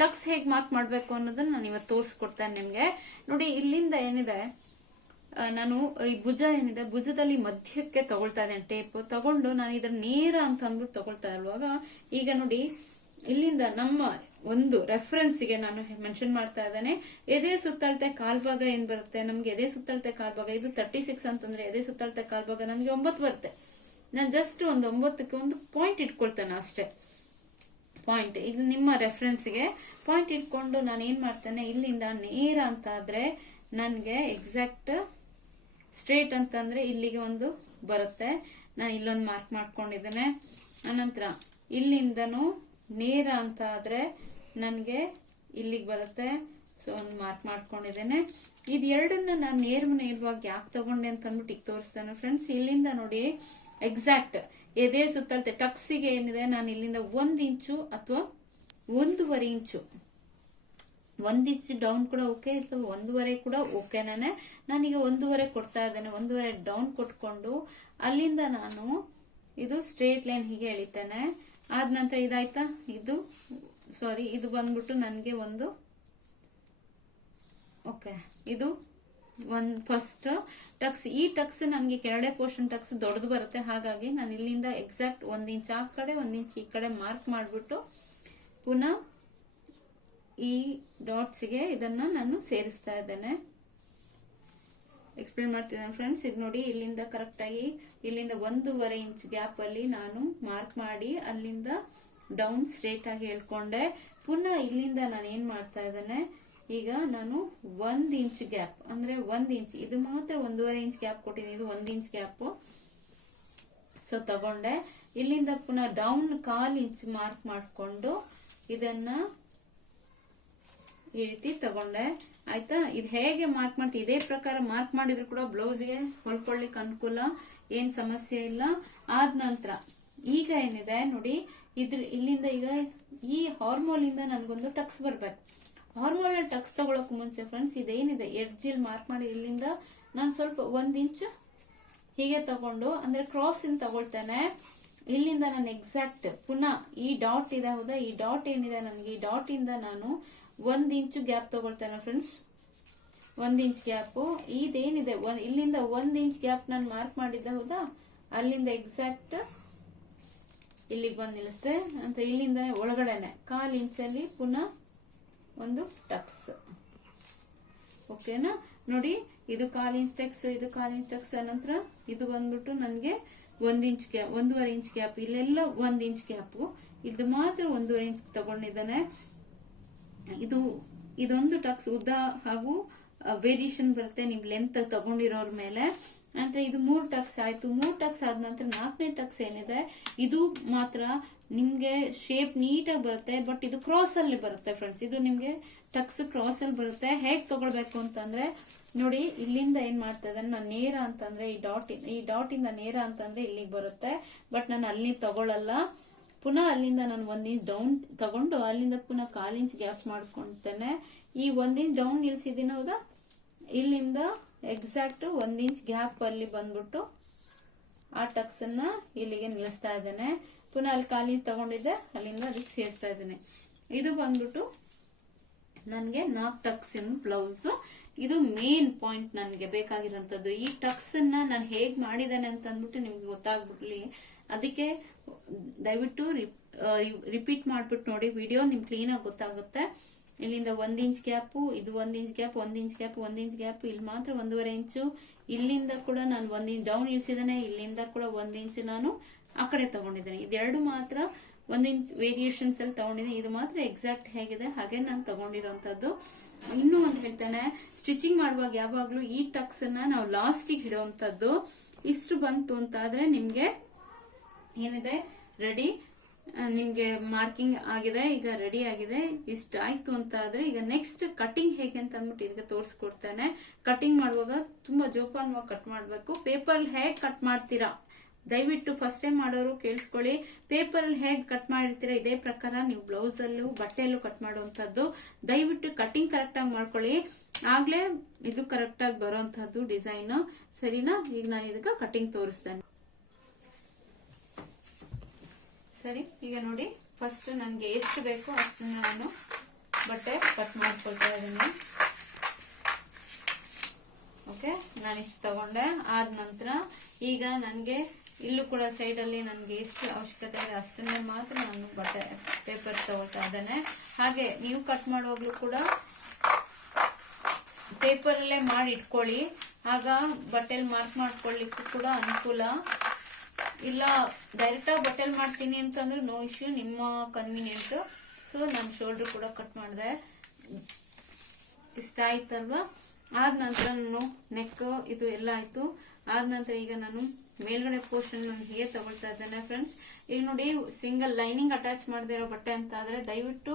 ಟಕ್ಸ್ ಹೇಗ್ ಮಾರ್ಕ್ ಮಾಡ್ಬೇಕು ಅನ್ನೋದನ್ನ ನಾನು ಇವತ್ತು ತೋರಿಸ್ಕೊಡ್ತೇನೆ ನಿಮ್ಗೆ. ನೋಡಿ, ಇಲ್ಲಿಂದ ಏನಿದೆ, ನಾನು ಈ ಭುಜ ಏನಿದೆ, ಭುಜದಲ್ಲಿ ಮಧ್ಯಕ್ಕೆ ತಗೊಳ್ತಾ ಇದ್ದೇನೆ ಟೇಪ್ ತಗೊಂಡು. ನಾನು ಇದ್ರ ನೇರ ಅಂತ ಅಂದ್ಬಿಟ್ಟು ತಗೊಳ್ತಾ ಇರುವಾಗ ಈಗ ನೋಡಿ, ಇಲ್ಲಿಂದ ನಮ್ಮ ಒಂದು ರೆಫರೆನ್ಸ್ಗೆ ನಾನು ಮೆನ್ಷನ್ ಮಾಡ್ತಾ ಇದ್ದೇನೆ. ಎದೆ ಸುತ್ತಳತೆ ಕಾಲ್ಭಾಗ ಏನ್ ಬರುತ್ತೆ ನಮ್ಗೆ, ಎದೆ ಸುತ್ತಳತೆ ಕಾಲ್ಭಾಗ ಇದು 36 ಅಂತಂದ್ರೆ ಎದೆ ಸುತ್ತಳತೆ ಕಾಲ್ಭಾಗ ನಮ್ಗೆ 9 ಬರುತ್ತೆ. ನಾನು ಜಸ್ಟ್ ಒಂದು 9ಕ್ಕೆ ಒಂದು ಪಾಯಿಂಟ್ ಇಟ್ಕೊಳ್ತೇನೆ ಅಷ್ಟೇ. ಪಾಯಿಂಟ್ ಇದು ನಿಮ್ಮ ರೆಫರೆನ್ಸ್ಗೆ ಪಾಯಿಂಟ್ ಇಟ್ಕೊಂಡು ನಾನು ಏನ್ ಮಾಡ್ತೇನೆ, ಇಲ್ಲಿಂದ ನೇರ ಅಂತ ಆದ್ರೆ ನನ್ಗೆ ಎಕ್ಸಾಕ್ಟ್ ಸ್ಟ್ರೇಟ್ ಅಂತಂದ್ರೆ ಇಲ್ಲಿಗೆ ಒಂದು ಬರುತ್ತೆ. ನಾನು ಇಲ್ಲೊಂದು ಮಾರ್ಕ್ ಮಾಡ್ಕೊಂಡಿದ್ದೇನೆ. ಅನಂತರ ಇಲ್ಲಿಂದನು ನೇರ ಅಂತ ಆದ್ರೆ ನನ್ಗೆ ಇಲ್ಲಿಗೆ ಬರುತ್ತೆ. ಸೊ ಒಂದು ಮಾರ್ಕ್ ಮಾಡ್ಕೊಂಡಿದ್ದೇನೆ. ಇದು ಎರಡನ್ನ ನಾನು ನೇರವಾಗಿ ಯಾಕೆ ತಗೊಂಡೆ ಅಂತ ಅಂದ್ಬಿಟ್ಟು ಈಗ ತೋರಿಸ್ತೇನೆ ಫ್ರೆಂಡ್ಸ್. ಇಲ್ಲಿಂದ ನೋಡಿ ಎಕ್ಸಾಕ್ಟ್ ಎದೆ ಸುತ್ತಳತೆ ಟಕ್ಸಿಗೆ ಏನಿದೆ, ನಾನು ಇಲ್ಲಿಂದ 1 ಇಂಚು ಅಥವಾ 1.5 ಇಂಚು, 1 ಇಂಚ್ ಡೌನ್ ಕೂಡ ಓಕೆ, ಅಥವಾ 1.5 ಕೂಡ ಓಕೆ. ನಾನೀಗ 1.5 ಕೊಡ್ತಾ ಇದ್ದೇನೆ. 1.5 ಡೌನ್ ಕೊಟ್ಕೊಂಡು ಅಲ್ಲಿಂದ ನಾನು ಇದು ಸ್ಟ್ರೇಟ್ ಲೈನ್ ಹೀಗೆ ಎಳಿತೇನೆ. ಆದ ನಂತರ ಇದಾಯ್ತಾ, ಇದು ಬಂದ್ಬಿಟ್ಟು ನನಗೆ ಒಂದು ಓಕೆ. ಇದು ಫಸ್ಟ್ ಟಕ್ಸ್. ಈ ಟಕ್ಸ್ ನನಗೆ ಕೆಳಗಡೆ ಪೋರ್ಷನ್ ಟಕ್ಸ್ ದೊಡ್ಡದು ಬರುತ್ತೆ. ಹಾಗಾಗಿ ನಾನು ಇಲ್ಲಿಂದ ಎಕ್ಸಾಕ್ಟ್ 1 ಇಂಚ್ ಆ ಕಡೆ 1 ಇಂಚ್ ಈ ಕಡೆ ಮಾರ್ಕ್ ಮಾಡಿಬಿಟ್ಟು ಪುನಃ ಈ ಡಾಟ್ಸ್ಗೆ ಇದನ್ನ ನಾನು ಸೇರಿಸ್ತಾ ಇದ್ದೇನೆ. ಎಕ್ಸ್ಪ್ಲೇನ್ ಮಾಡ್ತಿದ್ದೇನೆ ಫ್ರೆಂಡ್ಸ್. ಇದು ನೋಡಿ, ಇಲ್ಲಿಂದ ಕರೆಕ್ಟ್ ಆಗಿ ಇಲ್ಲಿಂದ 1.5 ಇಂಚ್ ಗ್ಯಾಪ್ ಅಲ್ಲಿ ನಾನು ಮಾರ್ಕ್ ಮಾಡಿ ಅಲ್ಲಿಂದ ಡೌನ್ ಸ್ಟ್ರೇಟ್ ಆಗಿ ಹೇಳ್ಕೊಂಡೆ. ಪುನಃ ಇಲ್ಲಿಂದ ನಾನು ಏನ್ ಮಾಡ್ತಾ ಇದ್ದೇನೆ, ಈಗ ನಾನು 1 ಇಂಚ್ ಗ್ಯಾಪ್ ಅಂದ್ರೆ 1 ಇಂಚ್, ಇದು ಮಾತ್ರ 1.5 ಇಂಚ್ ಗ್ಯಾಪ್ ಕೊಟ್ಟಿದ್ದೀನಿ, ಇದು 1 ಇಂಚ್ ಗ್ಯಾಪ್. ಸೊ ತಗೊಂಡೆ. ಇಲ್ಲಿಂದ ಪುನಃ ಡೌನ್ 1/4 ಇಂಚ್ ಮಾರ್ಕ್ ಮಾಡ್ಕೊಂಡು ಇದನ್ನ ಈ ರೀತಿ ತಗೊಂಡೆ ಆಯ್ತಾ. ಇದು ಹೇಗೆ ಮಾರ್ಕ್ ಮಾಡ್ತೀವಿ ಇದೇ ಪ್ರಕಾರ ಮಾರ್ಕ್ ಮಾಡಿದ್ರು ಕೂಡ ಬ್ಲೌಸ್ಗೆ ಹೊಲ್ಕೊಳ್ಳಿಕ್ಕೆ ಅನುಕೂಲ, ಏನ್ ಸಮಸ್ಯೆ ಇಲ್ಲ. ಆದ ನಂತರ ಈಗ ಏನಿದೆ ನೋಡಿ, ಇಲ್ಲಿಂದ ಈಗ ಈ ಹಾರ್ಮೋಲ್ ಇಂದ ನನಗೊಂದು ಟಕ್ಸ್ ಬರ್ಬೇಕು. ಹಾರ್ಮೋಲ್ ಟಕ್ಸ್ ತಗೊಳಕ್ ಮುಂಚೆ ಫ್ರೆಂಡ್ಸ್ ಇದೇನಿದೆ ಎಡ್ಜಿಲ್ ಮಾರ್ಕ್ ಮಾಡಿ ಇಲ್ಲಿಂದ ನಾನು ಸ್ವಲ್ಪ 1 ಇಂಚ್ ಹೀಗೆ ತಗೊಂಡು ಅಂದ್ರೆ ಕ್ರಾಸ್ ಇಂದ ತಗೊಳ್ತೇನೆ. ಇಲ್ಲಿಂದ ನಾನು ಎಕ್ಸಾಕ್ಟ್ ಪುನಃ ಈ ಡಾಟ್ ಇದೆ ಹೌದಾ, ಈ ಡಾಟ್ ಏನಿದೆ ನನಗೆ, ಈ ಡಾಟ್ ಇಂದ ನಾನು 1 ಇಂಚು ಗ್ಯಾಪ್ ತಗೊಳ್ತೇನೆ ಫ್ರೆಂಡ್ಸ್. 1 inch gap. ಇದೇನಿದೆ ಇಲ್ಲಿಂದ 1 ಇಂಚ್ ಗ್ಯಾಪ್ ನಾನು ಮಾರ್ಕ್ ಮಾಡಿದ್ದೆ ಹೌದಾ, ಅಲ್ಲಿಂದ ಎಕ್ಸಾಕ್ಟ್ ಇಲ್ಲಿಗೆ ಬಂದು ನಿಲ್ಲಿಸ್ದೆ. ಅಂತ ಇಲ್ಲಿಂದ ಒಳಗಡೆನೆ 1/4 ಇಂಚಲ್ಲಿ ಪುನಃ ಒಂದು ಟಕ್ಸ್. ಓಕೆನಾ, ನೋಡಿ ಇದು 1/4 ಇಂಚ್ ಟಕ್ಸ್, ಇದು 1/4 ಇಂಚ್ ಟಕ್ಸ್. ನಂತರ ಇದು ಬಂದ್ಬಿಟ್ಟು ನನಗೆ 1 ಇಂಚ್ ಗ್ಯಾಪ್, 1.5 ಇಂಚ್ ಗ್ಯಾಪ್. ಇಲ್ಲೆಲ್ಲ 1 ಇಂಚ್ ಗ್ಯಾಪು, ಇದು ಮಾತ್ರ 1.5 ಇಂಚ್ ತಗೊಂಡಿದ್ದಾನೆ. ಇದೊಂದು ಟಕ್ಸ್ ಉದ್ದ ಹಾಗೂ ವೇರಿಯೇಷನ್ ಬರುತ್ತೆ ನೀವು ಲೆಂತ್ ತಗೊಂಡಿರೋರ್ ಮೇಲೆ. ಅಂದ್ರೆ ಇದು 3 ಟಕ್ಸ್ ಆಯ್ತು. 3 ಟಕ್ಸ್ ಆದ ನಂತರ 4ನೇ ಟಕ್ಸ್ ಏನಿದೆ ಇದು ಮಾತ್ರ ನಿಮ್ಗೆ ಶೇಪ್ ನೀಟಾಗಿ ಬರುತ್ತೆ, ಬಟ್ ಇದು ಕ್ರಾಸ್ ಅಲ್ಲಿ ಬರುತ್ತೆ ಫ್ರೆಂಡ್ಸ್. ಇದು ನಿಮ್ಗೆ ಟಕ್ಸ್ ಕ್ರಾಸ್ ಅಲ್ಲಿ ಬರುತ್ತೆ. ಹೇಗ್ ತಗೊಳ್ಬೇಕು ಅಂತಂದ್ರೆ ನೋಡಿ, ಇಲ್ಲಿಂದ ಏನ್ ಮಾಡ್ತಾ ಇದ್ದಾನೆ ನಾನು ನೇರ ಅಂತಂದ್ರೆ ಈ ಡಾಟ್ ಇಂದ ನೇರ ಅಂತಂದ್ರೆ ಇಲ್ಲಿಗೆ ಬರುತ್ತೆ, ಬಟ್ ನಾನು ಅಲ್ಲಿ ತಗೊಳ್ಳಲ್ಲ. ಪುನಃ ಅಲ್ಲಿಂದ ನಾನು 1 ಇಂಚ್ ಡೌನ್ ತಗೊಂಡು ಅಲ್ಲಿಂದ ಪುನಃ 1/4 ಇಂಚ್ ಗ್ಯಾಪ್ ಮಾಡ್ಕೊಳ್ತೇನೆ. ಈ 1 ಇಂಚ್ ಡೌನ್ ನಿಲ್ಸಿದೀನಿ ಹೌದಾ, ಇಲ್ಲಿಂದ ಎಕ್ಸಾಕ್ಟ್ 1 ಇಂಚ್ ಗ್ಯಾಪ್ ಅಲ್ಲಿ ಬಂದ್ಬಿಟ್ಟು ಆ ಟಕ್ಸ್ ಅನ್ನ ಇಲ್ಲಿಗೆ ನಿಲ್ಲಿಸ್ತಾ ಇದ್ದೇನೆ. ಪುನಃ ಅಲ್ಲಿ 1/4 ಇಂಚ್ ತಗೊಂಡಿದ್ದೆ, ಅಲ್ಲಿಂದ ಅದಕ್ಕೆ ಸೇರಿಸ್ತಾ ಇದ್ದೇನೆ. ಇದು ಬಂದ್ಬಿಟ್ಟು ನನ್ಗೆ 4 ಟಕ್ಸ್ ಇನ್ ಬ್ಲೌಸ್. ಇದು ಮೇನ್ ಪಾಯಿಂಟ್ ನನ್ಗೆ ಬೇಕಾಗಿರೋಂಥದ್ದು. ಈ ಟಕ್ಸ್ ಅನ್ನ ನಾನು ಹೇಗ್ ಮಾಡಿದ್ದೇನೆ ಅಂತ ಅಂದ್ಬಿಟ್ಟು ನಿಮ್ಗೆ ಗೊತ್ತಾಗ್ಬಿಡ್ಲಿ, ಅದಕ್ಕೆ ದಯವಿಟ್ಟು ರಿಪೀಟ್ ಮಾಡ್ಬಿಟ್ಟು ನೋಡಿ ವಿಡಿಯೋ, ನಿಮ್ಗೆ ಕ್ಲೀನ್ ಆಗಿ ಗೊತ್ತಾಗುತ್ತೆ. ಇಲ್ಲಿಂದ 1 ಇಂಚ್ ಗ್ಯಾಪು, ಇದು 1 inch gap, 1 inch gap, 1 inch gap, ಇಲ್ಲಿ ಮಾತ್ರ 1.5 ಇಂಚು. ಇಲ್ಲಿಂದ ಕೂಡ ನಾನು 1 ಇಂಚ್ ಡೌನ್ ಇಳಿಸಿದ್ದೇನೆ, ಇಲ್ಲಿಂದ ಕೂಡ 1 ಇಂಚ್ ನಾನು ಆ ಕಡೆ ತಗೊಂಡಿದ್ದೇನೆ. ಇದೆರಡು ಮಾತ್ರ 1 ಇಂಚ್ ವೇರಿಯೇಷನ್ಸ್ ಅಲ್ಲಿ ತಗೊಂಡಿದ್ದೀನಿ. ಇದು ಮಾತ್ರ ಎಕ್ಸಾಕ್ಟ್ ಹೇಗಿದೆ ಹಾಗೆ ನಾನು ತಗೊಂಡಿರೋಂಥದ್ದು. ಇನ್ನೂ ಒಂದು ಹೇಳ್ತೇನೆ, ಸ್ಟಿಚಿಂಗ್ ಮಾಡುವಾಗ ಯಾವಾಗ್ಲೂ ಈ ಟಕ್ಸ್ ಅನ್ನ ನಾವು ಲಾಸ್ಟಿಗೆ ಇಡುವಂತದ್ದು. ಇಷ್ಟು ಬಂತು ಅಂತ ಆದ್ರೆ ನಿಮ್ಗೆ ಏನಿದೆ ರೆಡಿ, ನಿಮ್ಗೆ ಮಾರ್ಕಿಂಗ್ ಆಗಿದೆ, ಈಗ ರೆಡಿ ಆಗಿದೆ. ಇಷ್ಟ ಆಯ್ತು ಅಂತ ಆದ್ರೆ ಈಗ ನೆಕ್ಸ್ಟ್ ಕಟಿಂಗ್ ಹೇಗೆ ಅಂತ ಅಂದ್ಬಿಟ್ಟು ಇದಕ್ಕೆ ತೋರಿಸ್ಕೊಡ್ತೇನೆ. ಕಟಿಂಗ್ ಮಾಡುವಾಗ ತುಂಬಾ ಜೋಪಾನವಾಗಿ ಕಟ್ ಮಾಡ್ಬೇಕು. ಪೇಪರ್ ಹೇಗ್ ಕಟ್ ಮಾಡ್ತೀರಾ ದಯವಿಟ್ಟು ಫಸ್ಟ್ ಟೈಮ್ ಮಾಡೋರು ಕೇಳಿಸ್ಕೊಳ್ಳಿ. ಪೇಪರ್ ಅಲ್ಲಿ ಹೇಗ್ ಕಟ್ ಮಾಡಿರ್ತೀರಾ ಇದೇ ಪ್ರಕಾರ ನೀವು ಬ್ಲೌಸ್ ಅಲ್ಲೂ ಬಟ್ಟೆಯಲ್ಲೂ ಕಟ್ ಮಾಡುವಂತದ್ದು. ದಯವಿಟ್ಟು ಕಟಿಂಗ್ ಕರೆಕ್ಟ್ ಆಗಿ ಮಾಡ್ಕೊಳ್ಳಿ, ಆಗ್ಲೇ ಇದು ಕರೆಕ್ಟ್ ಆಗಿ ಬರುವಂತಹದ್ದು ಡಿಸೈನ್. ಸರಿನಾ, ಈಗ ನಾನು ಇದಕ್ಕೆ ಕಟಿಂಗ್ ತೋರಿಸ್ತೇನೆ. ಸರಿ, ಈಗ ನೋಡಿ ಫಸ್ಟ್ ನನಗೆ ಎಷ್ಟು ಬೇಕೋ ಅಷ್ಟನ್ನ ನಾನು ಬಟ್ಟೆ ಕಟ್ ಮಾಡ್ಕೊಳ್ತಾ ಇದ್ದೀನಿ. ಓಕೆ, ನಾನು ಇಷ್ಟು ತಗೊಂಡೆ. ಆದ ನಂತರ ಈಗ ನನಗೆ ಇಲ್ಲೂ ಕೂಡ ಸೈಡ್ ಅಲ್ಲಿ ನನಗೆ ಎಷ್ಟು ಅವಶ್ಯಕತೆ ಇದೆ ಅಷ್ಟನ್ನೇ ಮಾತ್ರ ನಾನು ಬಟ್ಟೆ ಪೇಪರ್ ತಗೊಳ್ತಾ ಇದ್ದೇನೆ. ಹಾಗೆ ನೀವು ಕಟ್ ಮಾಡುವಾಗ್ಲೂ ಕೂಡ ಪೇಪರ್ ಅಲ್ಲೇ ಮಾಡಿ ಇಟ್ಕೊಳ್ಳಿ, ಆಗ ಬಟ್ಟೆಲಿ ಮಾರ್ಕ್ ಮಾಡ್ಕೊಳ್ಳಿಕ್ಕೂ ಕೂಡ ಅನುಕೂಲ. ಇಲ್ಲ ಡೈರೆಕ್ಟ್ ಆಗಿ ಬಟ್ಟೆಲ್ ಮಾಡ್ತೀನಿ ಅಂತಂದ್ರೆ ನೋ ಇಶ್ಯೂ, ನಿಮ್ಮ ಕನ್ವೀನಿಯಂಟ್. ಸೊ ನಾನು ಶೋಲ್ಡರ್ ಕೂಡ ಕಟ್ ಮಾಡಿದೆ. ಇಷ್ಟ ಆಯ್ತಲ್ವಾ. ಆದ ನಂತರ ನಾನು ನೆಕ್ ಇದು ಎಲ್ಲ ಆಯ್ತು. ಆದ ನಂತರ ಈಗ ನಾನು ಮೇಲ್ಗಡೆ ಪೋರ್ಷನ್ ನಾನು ಹೇಗೆ ತಗೊಳ್ತಾ ಇದ್ದೇನೆ ಫ್ರೆಂಡ್ಸ್. ಈಗ ನೋಡಿ, ಸಿಂಗಲ್ ಲೈನಿಂಗ್ ಅಟ್ಯಾಚ್ ಮಾಡದಿರೋ ಬಟ್ಟೆ ಅಂತ ಆದ್ರೆ ದಯವಿಟ್ಟು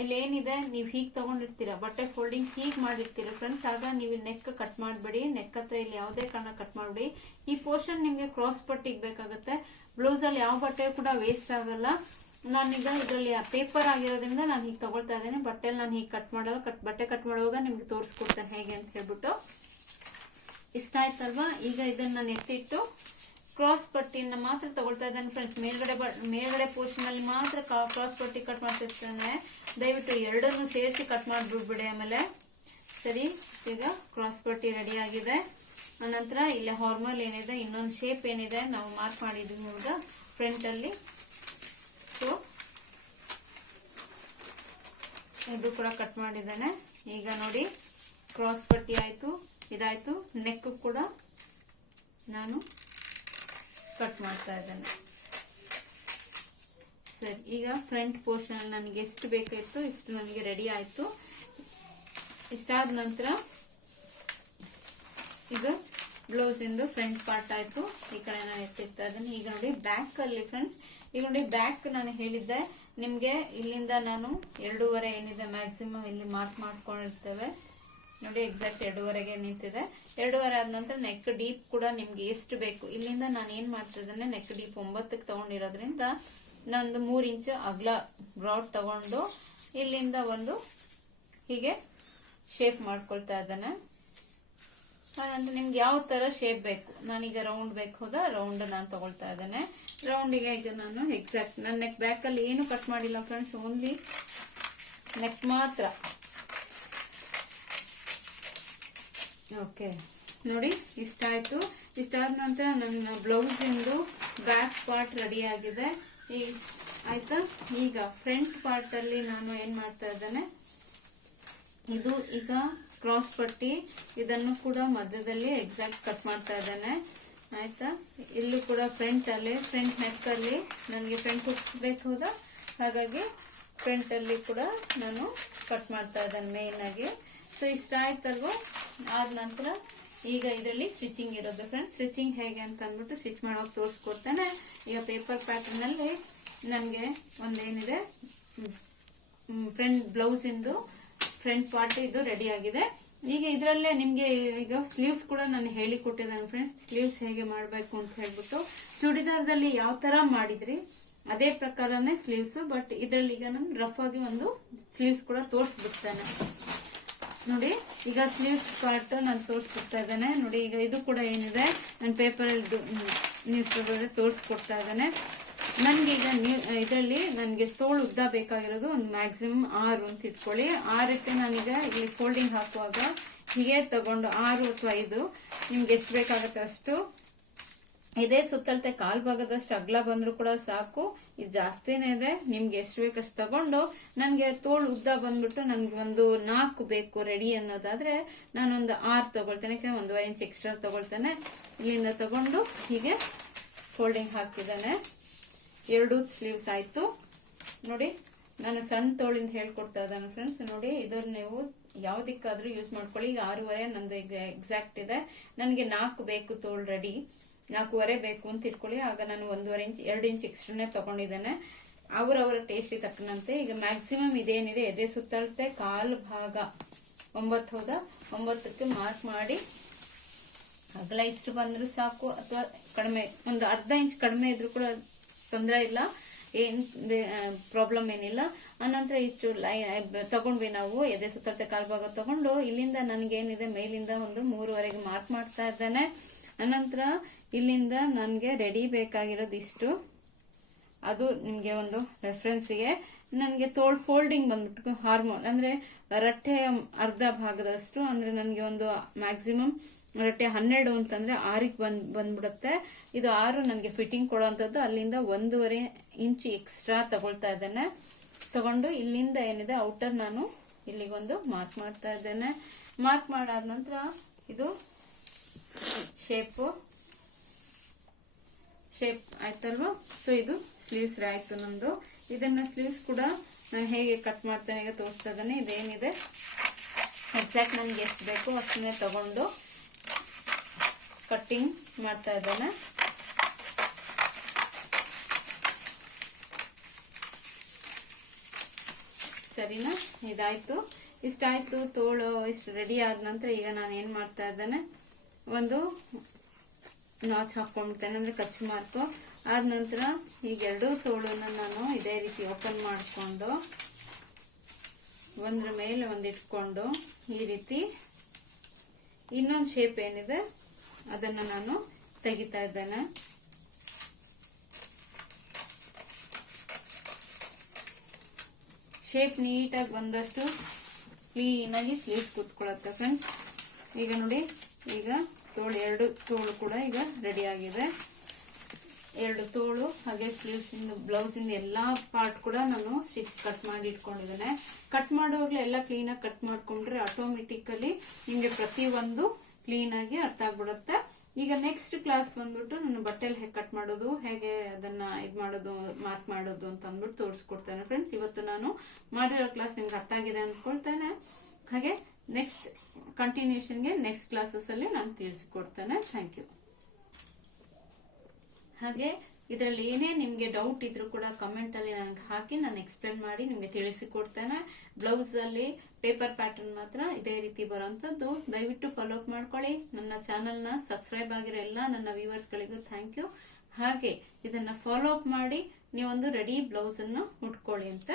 ಇಲ್ಲಿ ಏನಿದೆ ನೀವು ಹೀಗೆ ತಗೊಂಡಿರ್ತೀರಾ, ಬಟ್ಟೆ ಫೋಲ್ಡಿಂಗ್ ಹೀಗೆ ಮಾಡಿರ್ತೀರ ಫ್ರೆಂಡ್ಸ್, ಆಗ ನೀವು ನೆಕ್ ಕಟ್ ಮಾಡಬೇಡಿ. ನೆಕ್ ಹತ್ರ ಇಲ್ಲಿ ಯಾವುದೇ ಕಾರಣ ಕಟ್ ಮಾಡಬೇಡಿ. ಈ ಪೋರ್ಷನ್ ನಿಮ್ಗೆ ಕ್ರಾಸ್ ಪಟ್ಟಿಗೆ ಬೇಕಾಗುತ್ತೆ. ಬ್ಲೌಸ್ ಅಲ್ಲಿ ಯಾವ ಬಟ್ಟೆ ಕೂಡ ವೇಸ್ಟ್ ಆಗಲ್ಲ. ನಾನೀಗ ಇದರಲ್ಲಿ ಪೇಪರ್ ಆಗಿರೋದ್ರಿಂದ ನಾನು ಹೀಗೆ ತಗೊಳ್ತಾ ಇದ್ದೇನೆ. ಬಟ್ಟೆಲಿ ನಾನು ಹೀಗೆ ಕಟ್ ಮಾಡಲ್ಲ, ಬಟ್ಟೆ ಕಟ್ ಮಾಡುವಾಗ ನಿಮ್ಗೆ ತೋರಿಸ್ಕೊಡ್ತೇನೆ ಹೇಗೆ ಅಂತ ಹೇಳ್ಬಿಟ್ಟು. ಇಷ್ಟ ಆಯ್ತಲ್ವಾ. ಈಗ ಇದನ್ನ ನಾನು ಎತ್ತಿಟ್ಟು ಕ್ರಾಸ್ ಪಟ್ಟಿನ ಮಾತ್ರ ತಗೊಳ್ತಾ ಇದ್ದೇನೆ ಫ್ರೆಂಡ್ಸ್. ಮೇಲ್ಗಡೆ ಪೋರ್ಷನ್ ಅಲ್ಲಿ ಮಾತ್ರ ಕ್ರಾಸ್ ಪಟ್ಟಿ ಕಟ್ ಮಾಡ್ತಿರ್ತಾನೆ. ದಯವಿಟ್ಟು ಎರಡನ್ನು ಸೇರಿಸಿ ಕಟ್ ಮಾಡ್ಬಿಡ್ಬಿಡಿ ಆಮೇಲೆ. ಸರಿ, ಈಗ ಕ್ರಾಸ್ ಪಟ್ಟಿ ರೆಡಿ ಆಗಿದೆ. ಅನಂತರ ಇಲ್ಲಿ ಹಾರ್ಮಲ್ ಏನಿದೆ, ಇನ್ನೊಂದು ಶೇಪ್ ಏನಿದೆ ನಾವು ಮಾರ್ಕ್ ಮಾಡಿದ್ವಿ ಇವಾಗ ಫ್ರಂಟ್ ಅಲ್ಲಿ. ಸೊ ಇದು ಕೂಡ ಕಟ್ ಮಾಡಿದ್ದೇನೆ. ಈಗ ನೋಡಿ ಕ್ರಾಸ್ ಪಟ್ಟಿ ಆಯ್ತು, ಇದಾಯ್ತು. ನೆಕ್ ಕೂಡ ನಾನು ಕಟ್ ಮಾಡ್ತಾ ಇದ್ದೇನೆ. ಸರಿ, ಈಗ ಫ್ರಂಟ್ ಪೋರ್ಷನ್ ನನಗೆ ಎಷ್ಟು ಬೇಕಾಯ್ತು ಇಷ್ಟು ನನಗೆ ರೆಡಿ ಆಯ್ತು. ಇಷ್ಟಾದ ನಂತರ ಇದು ಬ್ಲೌಸ್ ಇಂದು ಫ್ರಂಟ್ ಪಾರ್ಟ್ ಆಯ್ತು. ಈ ಕಡೆ ನಾನು ಎತ್ತಿರ್ತಾ ಇದ್ದೀನಿ. ಈಗ ನೋಡಿ ಬ್ಯಾಕ್ ಅಲ್ಲಿ ಫ್ರೆಂಡ್ಸ್, ಈಗ ನೋಡಿ ಬ್ಯಾಕ್ ನಾನು ಹೇಳಿದ್ದೆ ನಿಮ್ಗೆ, ಇಲ್ಲಿಂದ ನಾನು 2.5 ಏನಿದೆ ಮ್ಯಾಕ್ಸಿಮಮ್ ಇಲ್ಲಿ ಮಾರ್ಕ್ ಮಾಡ್ಕೊಂಡಿರ್ತೇವೆ ನೋಡಿ. ಎಕ್ಸಾಕ್ಟ್ 2.5ಗೆ ನಿಂತಿದೆ. 2.5 ಆದ ನಂತರ ನೆಕ್ ಡೀಪ್ ಕೂಡ ನಿಮ್ಗೆ ಎಷ್ಟು ಬೇಕು, ಇಲ್ಲಿಂದ ನಾನು ಏನ್ ಮಾಡ್ತಿದ್ದೇನೆ ನೆಕ್ ಡೀಪ್ 9ಕ್ಕೆ ತಗೊಂಡಿರೋದ್ರಿಂದ ನಂದು 3 ಇಂಚ್ ಅಗಲ ಬ್ರಾಡ್ ತಗೊಂಡು ಇಲ್ಲಿಂದ ಒಂದು ಹೀಗೆ ಶೇಪ್ ಮಾಡ್ಕೊಳ್ತಾ ಇದ್ದೇನೆ. ಅದಂದ್ರೆ ನಿಮ್ಗೆ ಯಾವ ತರ ಶೇಪ್ ಬೇಕು, ನಾನೀಗ ರೌಂಡ್ ಬೇಕು ಹೋದ ರೌಂಡ್ ನಾನು ತಗೊಳ್ತಾ ಇದ್ದೇನೆ. ರೌಂಡಿಗೆ ಈಗ ನಾನು ಎಕ್ಸಾಕ್ಟ್ ನನ್ನ ನೆಕ್ ಬ್ಯಾಕ್ ಅಲ್ಲಿ ಏನು ಕಟ್ ಮಾಡಿಲ್ಲ ಫ್ರೆಂಡ್ಸ್, ಓನ್ಲಿ ನೆಕ್ ಮಾತ್ರ. ಓಕೆ, ನೋಡಿ ಇಷ್ಟಾಯ್ತು. ಇಷ್ಟಾದ ನಂತರ ನನ್ನ ಬ್ಲೌಸ್ ಇಂದು ಬ್ಯಾಕ್ ಪಾರ್ಟ್ ರೆಡಿ ಆಗಿದೆ. ಆಯ್ತಾ, ಈಗ ಫ್ರಂಟ್ ಪಾರ್ಟ್ ಅಲ್ಲಿ ನಾನು ಏನ್ ಮಾಡ್ತಾ ಇದ್ದೇನೆ, ಇದು ಈಗ ಕ್ರಾಸ್ ಪಟ್ಟಿ, ಇದನ್ನು ಕೂಡ ಮಧ್ಯದಲ್ಲಿ ಎಕ್ಸಾಕ್ಟ್ ಕಟ್ ಮಾಡ್ತಾ ಇದ್ದೇನೆ. ಆಯ್ತಾ, ಇಲ್ಲೂ ಕೂಡ ಫ್ರಂಟ್ ನೆಕ್ ಅಲ್ಲಿ ನನಗೆ ಫ್ರಂಟ್ ಹುಕ್ಸ್ ಬೇಕು ಹೌದಾ, ಹಾಗಾಗಿ ಫ್ರಂಟ್ ಅಲ್ಲಿ ಕೂಡ ನಾನು ಕಟ್ ಮಾಡ್ತಾ ಇದ್ದೇನೆ ಮೇನ್ ಆಗಿ. ಸೊ ಇಷ್ಟ ಆಯ್ತಲ್ವ. ಆದ ನಂತರ ಈಗ ಇದರಲ್ಲಿ ಸ್ಟಿಚಿಂಗ್ ಇರೋದು ಫ್ರೆಂಡ್ಸ್. ಸ್ಟಿಚಿಂಗ್ ಹೇಗೆ ಅಂತ ಅಂದ್ಬಿಟ್ಟು ಸ್ಟಿಚ್ ಮಾಡೋಕೆ ತೋರಿಸ್ಕೊಡ್ತೇನೆ. ಈಗ ಪೇಪರ್ ಪ್ಯಾಟರ್ನ್ ಅಲ್ಲಿ ನನಗೆ ಒಂದೇನಿದೆ, ಫ್ರಂಟ್ ಬ್ಲೌಸ್ ಇಂದು ಫ್ರಂಟ್ ಪಾರ್ಟ್ ಇದು ರೆಡಿ ಆಗಿದೆ. ಈಗ ಇದರಲ್ಲೇ ನಿಮ್ಗೆ ಈಗ ಸ್ಲೀವ್ಸ್ ಕೂಡ ನಾನು ಹೇಳಿ ಕೊಟ್ಟಿದ್ದೇನೆ ಫ್ರೆಂಡ್ಸ್. ಸ್ಲೀವ್ಸ್ ಹೇಗೆ ಮಾಡಬೇಕು ಅಂತ ಹೇಳ್ಬಿಟ್ಟು, ಚೂಡಿದಾರದಲ್ಲಿ ಯಾವ ತರ ಮಾಡಿದ್ರಿ ಅದೇ ಪ್ರಕಾರನೇ ಸ್ಲೀವ್ಸ್, ಬಟ್ ಇದರಲ್ಲಿ ಈಗ ನಾನು ರಫ್ ಆಗಿ ಒಂದು ಸ್ಲೀವ್ಸ್ ಕೂಡ ತೋರಿಸ್ಬಿಡ್ತೇನೆ. ನೋಡಿ ಈಗ ಸ್ಲೀವ್ಸ್ ಪಾರ್ಟ್ ನಾನು ತೋರಿಸ್ಕೊಡ್ತಾ ಇದ್ದೇನೆ. ನೋಡಿ ಈಗ ಇದು ಕೂಡ ಏನಿದೆ, ನಾನು ಪೇಪರ್ ನ್ಯೂಸ್ ಪೇಪರ್ ತೋರಿಸ್ಕೊಡ್ತಾ ಇದ್ದೇನೆ. ನನ್ಗೆ ಈಗ ಇದರಲ್ಲಿ ನನಗೆ ತೋಳು ಉದ್ದ ಬೇಕಾಗಿರೋದು ಒಂದು ಮ್ಯಾಕ್ಸಿಮಮ್ 6 ಅಂತ ಇಟ್ಕೊಳ್ಳಿ. 6ಕ್ಕೆ ನಾನೀಗ ಇಲ್ಲಿ ಫೋಲ್ಡಿಂಗ್ ಹಾಕುವಾಗ ಹೀಗೆ ತಗೊಂಡು 6 ಅಥವಾ 5 ನಿಮ್ಗೆ ಎಷ್ಟು ಬೇಕಾಗುತ್ತೆ ಅಷ್ಟು, ಇದೇ ಸುತ್ತಳತೆ ಕಾಲ್ ಭಾಗದಷ್ಟು ಅಗಲ ಬಂದ್ರು ಕೂಡ ಸಾಕು. ಇದು ಜಾಸ್ತಿನೇ ಇದೆ, ನಿಮ್ಗೆ ಎಷ್ಟು ಬೇಕಷ್ಟು ತಗೊಂಡು, ನನ್ಗೆ ತೋಳು ಉದ್ದ ಬಂದ್ಬಿಟ್ಟು ನನ್ಗೆ ಒಂದು 4 ಬೇಕು ರೆಡಿ ಅನ್ನೋದಾದ್ರೆ ನಾನೊಂದು 6 ತಗೊಳ್ತೇನೆ, 1.5 ಇಂಚ್ ಎಕ್ಸ್ಟ್ರಾ ತಗೊಳ್ತೇನೆ. ಇಲ್ಲಿಂದ ತಗೊಂಡು ಹೀಗೆ ಫೋಲ್ಡಿಂಗ್ ಹಾಕಿದ್ದಾನೆ. 2 ಸ್ಲೀವ್ಸ್ ಆಯ್ತು. ನೋಡಿ ನಾನು ಸಣ್ಣ ತೋಳಿಂದ ಹೇಳ್ಕೊಡ್ತಾ ಇದ್ದಾನೆ ಫ್ರೆಂಡ್ಸ್. ನೋಡಿ ಇದನ್ನ ನೀವು ಯಾವ್ದಕ್ಕಾದ್ರೂ ಯೂಸ್ ಮಾಡ್ಕೊಳ್ಳಿ. ಈಗ 6.5 ನಂದು ಎಕ್ಸಾಕ್ಟ್ ಇದೆ. ನನಗೆ 4 ಬೇಕು ತೋಳು ರೆಡಿ, 4.5 ಬೇಕು ಅಂತ ಇಟ್ಕೊಳ್ಳಿ. ಆಗ ನಾನು 1.5 ಇಂಚ್ 2 ಇಂಚ್ ಎಕ್ಸ್ಟ್ರಾನೇ ತಗೊಂಡಿದ್ದೇನೆ. ಅವರವರ ಟೇಸ್ಟ್ ತಕ್ಕನಂತೆ. ಈಗ ಮ್ಯಾಕ್ಸಿಮಮ್ ಇದೇನಿದೆ ಎದೆ ಸುತ್ತಳತೆ ಕಾಲ್ ಭಾಗ 9 ಹೌದಾ, 9ಕ್ಕೆ ಮಾರ್ಕ್ ಮಾಡಿ ಅಗಲ ಇಷ್ಟು ಬಂದ್ರು ಸಾಕು, ಅಥವಾ ಕಡಿಮೆ ಒಂದು ಅರ್ಧ ಇಂಚ್ ಕಡಿಮೆ ಇದ್ರು ಕೂಡ ತೊಂದರೆ ಇಲ್ಲ, ಏನ್ ಪ್ರಾಬ್ಲಮ್ ಏನಿಲ್ಲ. ಆನಂತರ ಇಷ್ಟು ತಗೊಂಡ್ವಿ ನಾವು ಎದೆ ಸುತ್ತಳತೆ ಕಾಲ್ ಭಾಗ ತಗೊಂಡು, ಇಲ್ಲಿಂದ ನನಗೇನಿದೆ ಮೇಲಿಂದ ಒಂದು 3.5ಗೆ ಮಾರ್ಕ್ ಮಾಡ್ತಾ ಇದ್ದೇನೆ. ಅನಂತರ ಇಲ್ಲಿಂದ ನನಗೆ ರೆಡಿ ಬೇಕಾಗಿರೋದು ಇಷ್ಟು, ಅದು ನಿಮ್ಗೆ ಒಂದು ರೆಫರೆನ್ಸ್ಗೆ. ನನಗೆ ತೋಳ್ ಫೋಲ್ಡಿಂಗ್ ಬಂದ್ಬಿಟ್ಟು ಹಾರ್ಮೋನ್ ಅಂದ್ರೆ ರಟ್ಟೆ ಅರ್ಧ ಭಾಗದಷ್ಟು, ಅಂದ್ರೆ ನನಗೆ ಒಂದು ಮ್ಯಾಕ್ಸಿಮಮ್ ರಟ್ಟೆ 12 ಅಂತಂದ್ರೆ 6ಕ್ಕೆ ಬಂದ್ಬಿಡುತ್ತೆ. ಇದು 6 ನನಗೆ ಫಿಟ್ಟಿಂಗ್ ಕೊಡುವಂಥದ್ದು. ಅಲ್ಲಿಂದ 1.5 ಇಂಚ್ ಎಕ್ಸ್ಟ್ರಾ ತಗೊಳ್ತಾ ಇದ್ದೇನೆ. ತಗೊಂಡು ಇಲ್ಲಿಂದ ಏನಿದೆ ಔಟರ್ ನಾನು ಇಲ್ಲಿಗೊಂದು ಮಾರ್ಕ್ ಮಾಡ್ತಾ ಇದ್ದೇನೆ. ಮಾರ್ಕ್ ಮಾಡಾದ ನಂತರ ಇದು ಶೇಪ್ ಆಯ್ತಲ್ವಾ. ಸೊ ಇದು ಸ್ಲೀವ್ಸ್ ಆಯ್ತು ನಂದು. ಇದನ್ನ ಸ್ಲೀವ್ಸ್ ಕೂಡ ನಾನು ಹೇಗೆ ಕಟ್ ಮಾಡ್ತೇನೆ ಈಗ ತೋರಿಸ್ತಾ ಇದ್ದೇನೆ. ಇದೇನಿದೆ ಎಕ್ಸಾಕ್ಟ್ ನನಗೆ ಎಷ್ಟು ಬೇಕೋ ಅಷ್ಟನ್ನೇ ತಗೊಂಡು ಕಟ್ಟಿಂಗ್ ಮಾಡ್ತಾ ಇದ್ದೇನೆ. ಸರಿನಾ, ಇದಾಯ್ತು. ಇಷ್ಟಾಯ್ತು, ತೋಳು ಇಷ್ಟು ರೆಡಿ ಆದ ನಂತರ ಈಗ ನಾನು ಏನ್ ಮಾಡ್ತಾ ಇದ್ದೇನೆ, ಒಂದು ನಾಚ್ ಹಾಕೊಂಡ್ಬಿಡ್ತೇನೆ, ಅಂದ್ರೆ ಕಚ್ಚು ಮಾರ್ಕು. ಆದ ನಂತರ ಈಗ 2 ತೋಳನ್ನ ನಾನು ಇದೇ ರೀತಿ ಓಪನ್ ಮಾಡಿಕೊಂಡು ಒಂದ್ರ ಮೇಲೆ ಒಂದಿಟ್ಕೊಂಡು ಈ ರೀತಿ ಇನ್ನೊಂದು ಶೇಪ್ ಏನಿದೆ ಅದನ್ನ ನಾನು ತೆಗಿತಾ ಇದ್ದೇನೆ. ಶೇಪ್ ನೀಟಾಗಿ ಬಂದಷ್ಟು ಕ್ಲೀನ್ ಆಗಿ ಸ್ಲೀವ್ಸ್ ಕೂತ್ಕೊಳ್ಳುತ್ತೆ ಫ್ರೆಂಡ್ಸ್. ಈಗ ನೋಡಿ, ಈಗ ತೋಳು 2 ತೋಳು ಕೂಡ ಈಗ ರೆಡಿ ಆಗಿದೆ. 2 ತೋಳು ಹಾಗೆ ಸ್ಲೀವ್ಸ್ ಇಂದ ಬ್ಲೌಸ್ ಇಂದ ಎಲ್ಲಾ ಪಾರ್ಟ್ ಕೂಡ ನಾನು ಸ್ಟಿಚ್ ಕಟ್ ಮಾಡಿ ಇಟ್ಕೊಂಡಿದ್ದೇನೆ. ಕಟ್ ಮಾಡುವಾಗಲೇ ಎಲ್ಲ ಕ್ಲೀನ್ ಆಗಿ ಕಟ್ ಮಾಡ್ಕೊಂಡ್ರೆ ಆಟೋಮೆಟಿಕಲಿ ನಿಮ್ಗೆ ಪ್ರತಿಯೊಂದು ಕ್ಲೀನ್ ಆಗಿ ಅರ್ಥ ಆಗ್ಬಿಡುತ್ತೆ. ಈಗ ನೆಕ್ಸ್ಟ್ ಕ್ಲಾಸ್ ಬಂದ್ಬಿಟ್ಟು ನಾನು ಬಟ್ಟೆಲ್ ಹೇಗೆ ಕಟ್ ಮಾಡೋದು, ಹೇಗೆ ಅದನ್ನ ಇದ್ ಮಾಡೋದು, ಮಾರ್ಕ್ ಮಾಡೋದು ಅಂತ ಅಂದ್ಬಿಟ್ಟು ತೋರಿಸ್ಕೊಡ್ತೇನೆ ಫ್ರೆಂಡ್ಸ್. ಇವತ್ತು ನಾನು ಮಾಡಿರೋ ಕ್ಲಾಸ್ ನಿಮ್ಗೆ ಅರ್ಥ ಆಗಿದೆ ಅಂದ್ಕೊಳ್ತೇನೆ. ಹಾಗೆ ನೆಕ್ಸ್ಟ್ ಕಂಟಿನ್ಯೂಷನ್ಗೆ ನೆಕ್ಸ್ಟ್ ಕ್ಲಾಸಸ್ ಅಲ್ಲಿ ನಾನು ತಿಳಿಸಿಕೊಡ್ತೇನೆ. Thank you. ಹಾಗೆ ಇದರಲ್ಲಿ ಏನೇ ನಿಮ್ಗೆ ಡೌಟ್ ಇದ್ರೂ ಕೂಡ ಕಮೆಂಟ್ ಅಲ್ಲಿ ನನಗೆ ಹಾಕಿ ನಾನು ಎಕ್ಸ್ಪ್ಲೇನ್ ಮಾಡಿ ನಿಮ್ಗೆ ತಿಳಿಸಿಕೊಡ್ತೇನೆ. ಬ್ಲೌಸ್ ಅಲ್ಲಿ ಪೇಪರ್ ಪ್ಯಾಟರ್ನ್ ಮಾತ್ರ ಇದೇ ರೀತಿ ಬರುವಂತದ್ದು. ದಯವಿಟ್ಟು ಫಾಲೋ ಅಪ್ ಮಾಡ್ಕೊಳ್ಳಿ. ನನ್ನ ಚಾನೆಲ್ ನ ಸಬ್ಸ್ಕ್ರೈಬ್ ಆಗಿರೋ ಎಲ್ಲ ನನ್ನ ವ್ಯೂವರ್ಸ್ ಗಳಿಗೂ ಥ್ಯಾಂಕ್ ಯು. ಹಾಗೆ ಇದನ್ನ ಫಾಲೋ ಅಪ್ ಮಾಡಿ ನೀವೊಂದು ರೆಡಿ ಬ್ಲೌಸ್ ಅನ್ನು ಉಟ್ಕೊಳ್ಳಿ ಅಂತ